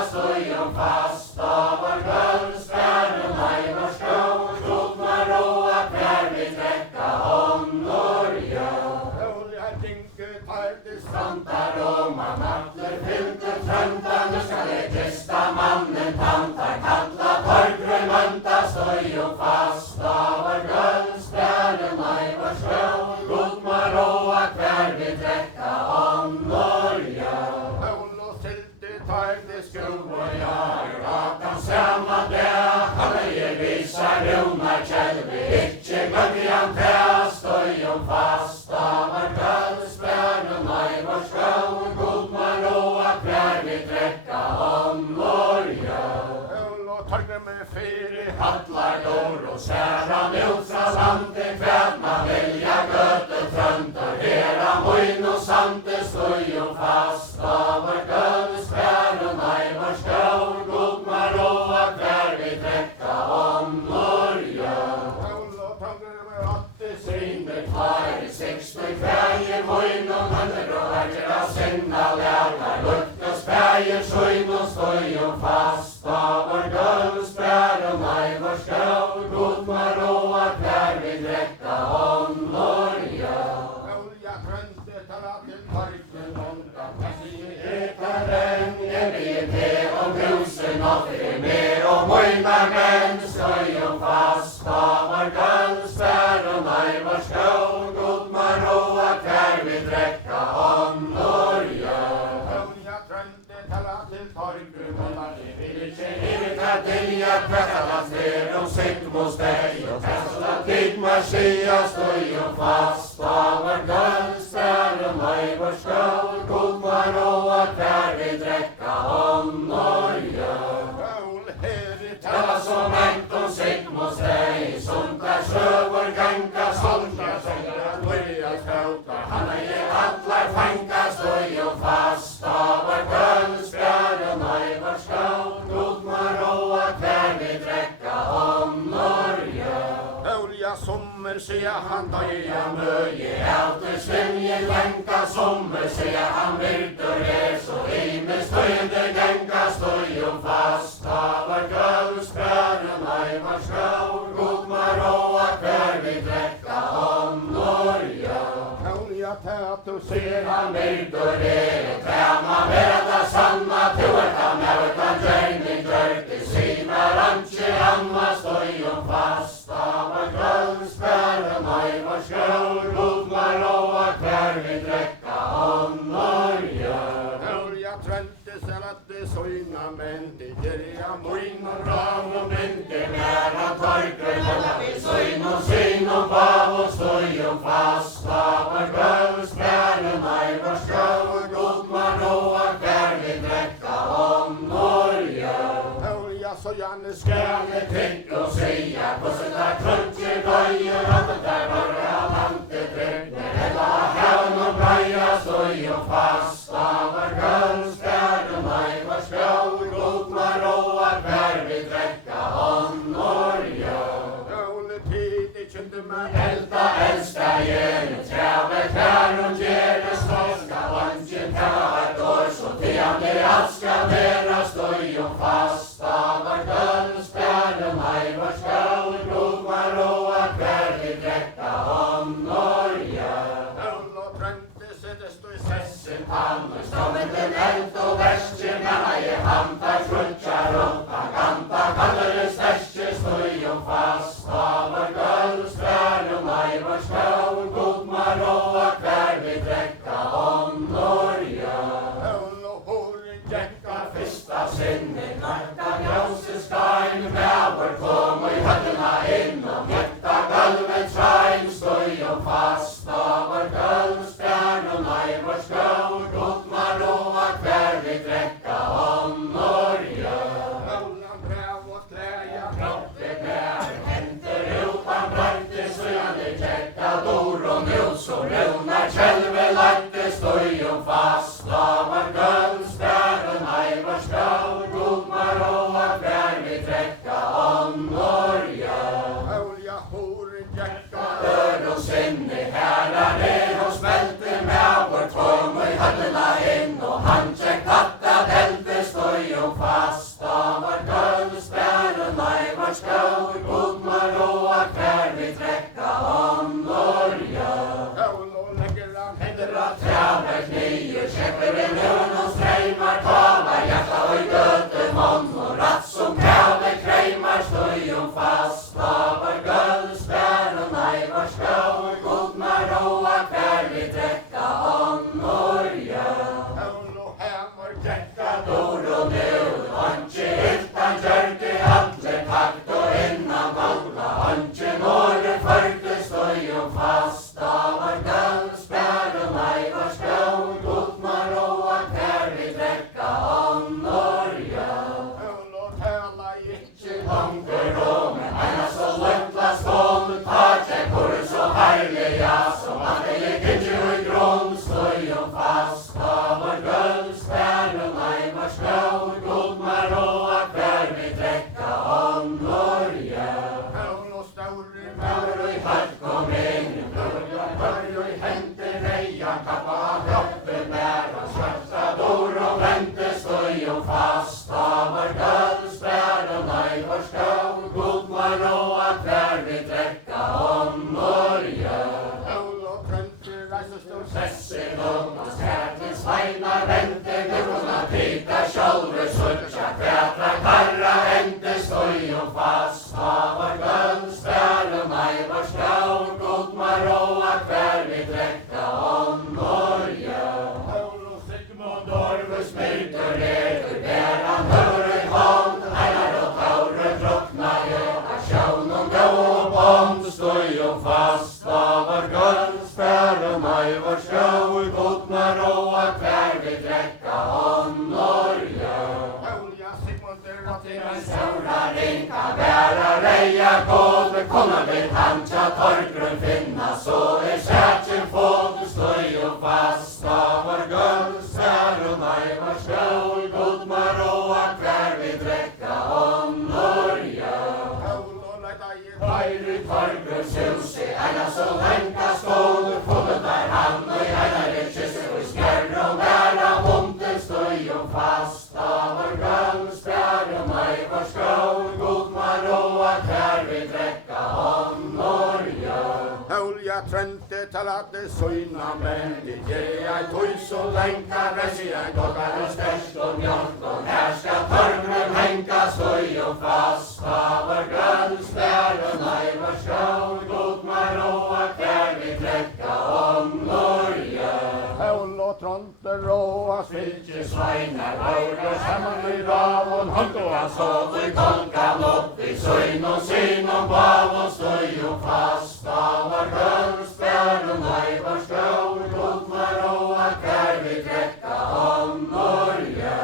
stoj fast av vår guldsfärden, nej vår skål, god man roa kvar vi träcka honor gör. Olja dinke tardes Tantar och man attler fyllde trönta, nu ska det gästa mannen tantar kalla torgrön mönta, stoj fast av vår guldsfärden, nej vår skål, god man roa kvar vi träcka honor gör. Olo silti tardes Och jag rakan samma där, han är visar Runar Kjellby, icke glömjan täs, stoj fast av vår guldsfärden, nej vår skål, god man roa kvar vi träcka honor gör. Olo tarde med fyri Hallar dår och säran utra lande, kvärt man välja göte tröntor, hera mojn och sante, stoj fast av vår guldsfärden, nej vår skål, god man roa kvar vi träcka honor gör. Olo tarde med attis Synder kvar i 60 kväger mojn och mönder och verkar sinna läkar, lukta späger sjön och stoj fast av vår guldsfärden, nej vår skål, god man roa kvar vi träcka honor gör. Olja trönte taratil tarden monta Ekaren är vi om husen och det mer och mojnar män, stoj fast av vår guldsfärden, nej vår skål, god man roa kvar vi träcka honor gör. Olja trönte taratil tarden monta Vilja kvättas ner och sikt mot dig och kasta dit Marsia, stoj fast av vår guldsfärden, nej vår skål, god man roa kvar vi träcka honor gör. Ol heri Tala som enton sikt mot dig, sunta sjövor ganka solta, säger att börja skjuta. Han är attlar fanka, stoj fast av vår guldsfärden, nej vår skål, god man roa kvar vi träcka honor gör. Olja sommer säga han Döja möje alltid svämje länka sommer, säger han virtur är så i med stöjande gänka, stoj fast av vår guldsfärden, nej vår skål, god man roa kvar vi träcka honor gör. Olja tätu Ser han virtur är och träma värda sanna, tuerta med utan gärning gjort i sina ranche amma, stoj fast av vår guldsfärden, nej vår skål, god man roa kvar vi träcka honor gör. Olja trönte salate soina men det gerja moin och Ram och mynte nära torker, hålla vi syn och syn och bav och stoj fast av vår guldsfärden, nej vår skål, god man roa kvar vi träcka honor gör. Olja sojan Skrälle tänk och säga, pussel där kruncher döjer, ratten där börjar landet räkner, hela hävn och braja, stoj fast av vår guldsfärden, nej vår skål, god man roa kvar vi träcka honor gör. Ole tidigt kände man Älta älskar ger, träver kär och ger det svenska vanchen, tälla ett år så tiande aska mera, stoj fast av vår guldsfärden, nej vår skål, god man roa kvar vi träcka honor gör. Olo trönte se det stod sessen Annars kommer den eld och värstje, men jag hantar frutjar upp, ganta kallar det störste, stoj fast av vår guldsfärden, nej vår skål, god man roa kvar vi träcka honor gör. Olo horen Jäckar fyrsta sinne, knacka gråses skajn, med vår kom och i hötterna in och mjäkta gulvets regn, stoj fast av vår guldsfärden, nej vår skål, god man roa kvar vi träcka honor gör. Olan bräv och kläja Kroppet när hämter utan bröjte, stöjande jäcka dor och nu så Runar Kjellby lagte, stoj fast av vår guldsfärden, nej vår skål, god man roa støyjum fast av vår gulvspärren i vår skog, godmar och akvär vi träcka om Norge. Händer att träver knier, käppar i lön och strämmar, talar hjärta och göte mån och ratt som kräver krämar, støyjum fast av vår gulvspärren i vår skog, godmar och akvär vi träcka om Norge. Dor och nu, anke utan jörg i alle takt och innan måla, anke norre förte støyjum fast av vår gulvspärren i vår skog, godmar och akvär vi träcka om Norge. Hunger och men ena så luntla skål, tar sig kurs och härliga som att det gick inte i grund, støyjum fast av vår gulvspärren i vår skog, godmar och akvär vi träcka om Norge. Maur i hatt kom in, maur i hente rejan, kappa kroppen där och svarta dor och vänte, støyjum fast av vår gulvspärren i vår skog, godmar och akvär vi träcka om Norge. Sessin och skärten sveinar vänte, grona pika sjálfur suttja kvätra karra hente, støyjum fast av vår gulvspärren i vår skog, godmar och akvär vi träcka om Norge. Sigmund Orvus myrtur bäran hör i hand, einar och taure drucknaje, av sjaunum gå och bond, støyjum fast av vår gulvspärren i vår skog, godmar och akvär vi träcka om Norge. Men stora rinka bära reja gåd, kommer vi tantja torgrun finna, så sätjen fåd, støyjum fast av vår gulvspärren i vår skog, godmar och akvär vi träcka om Norge. Høyre torgrus husi, eina så lenka skål, fåden der han og eina rikkysse og skjærre og bæra vonte, støyjum fast av vår gulvspärren i vår skog, godmar och akvär vi träcka om Norge. Hölja trente talade søyna, men det gir jeg tøy så lenka, resi jeg dokkar og størst og mjölk, og her skal torgrun henka, støyjum fast av vår gulvspärren i vår skog, godmar och akvär vi träcka om Norge. Høll og trante råa Fylgje sveinar våre sammen i ravon, hank og han sov i kolkan opp i søyn og syn og bav og støyjum fast av vår gulvspärren i vår skog, godmar och akvär vi träcka om Norge.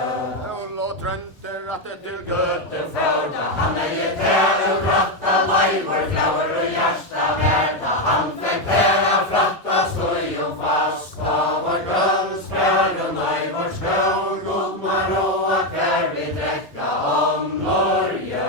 Høll og trente ratte til Gøte fauda, han i tær og bratta leivor, flauer og hjärsta verda, han fikk tæra flatta, støyjum fast av vår gulvspärren i vår skog, godmar och akvär vi träcka om Norge.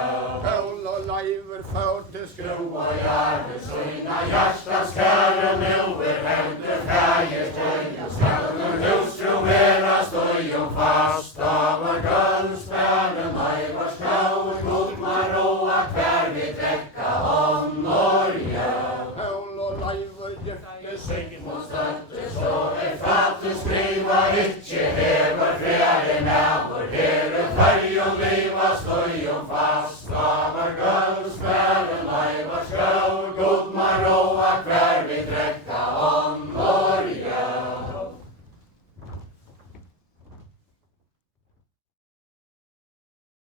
Høll og leiver før til skru Og jarde søyna hjärstans kære, nu hevde fægir støyjum, skallen hustru mera, støyjum fast av vår gulvspärren i vår skog, godmar och akvär vi träcka om Norge. Høll og leiver gifte Sigmund støtte så fatte skriva, ikkje hever flere nævor, her färgjum liva, støyjum fast av vår gulvspärren i vår skog.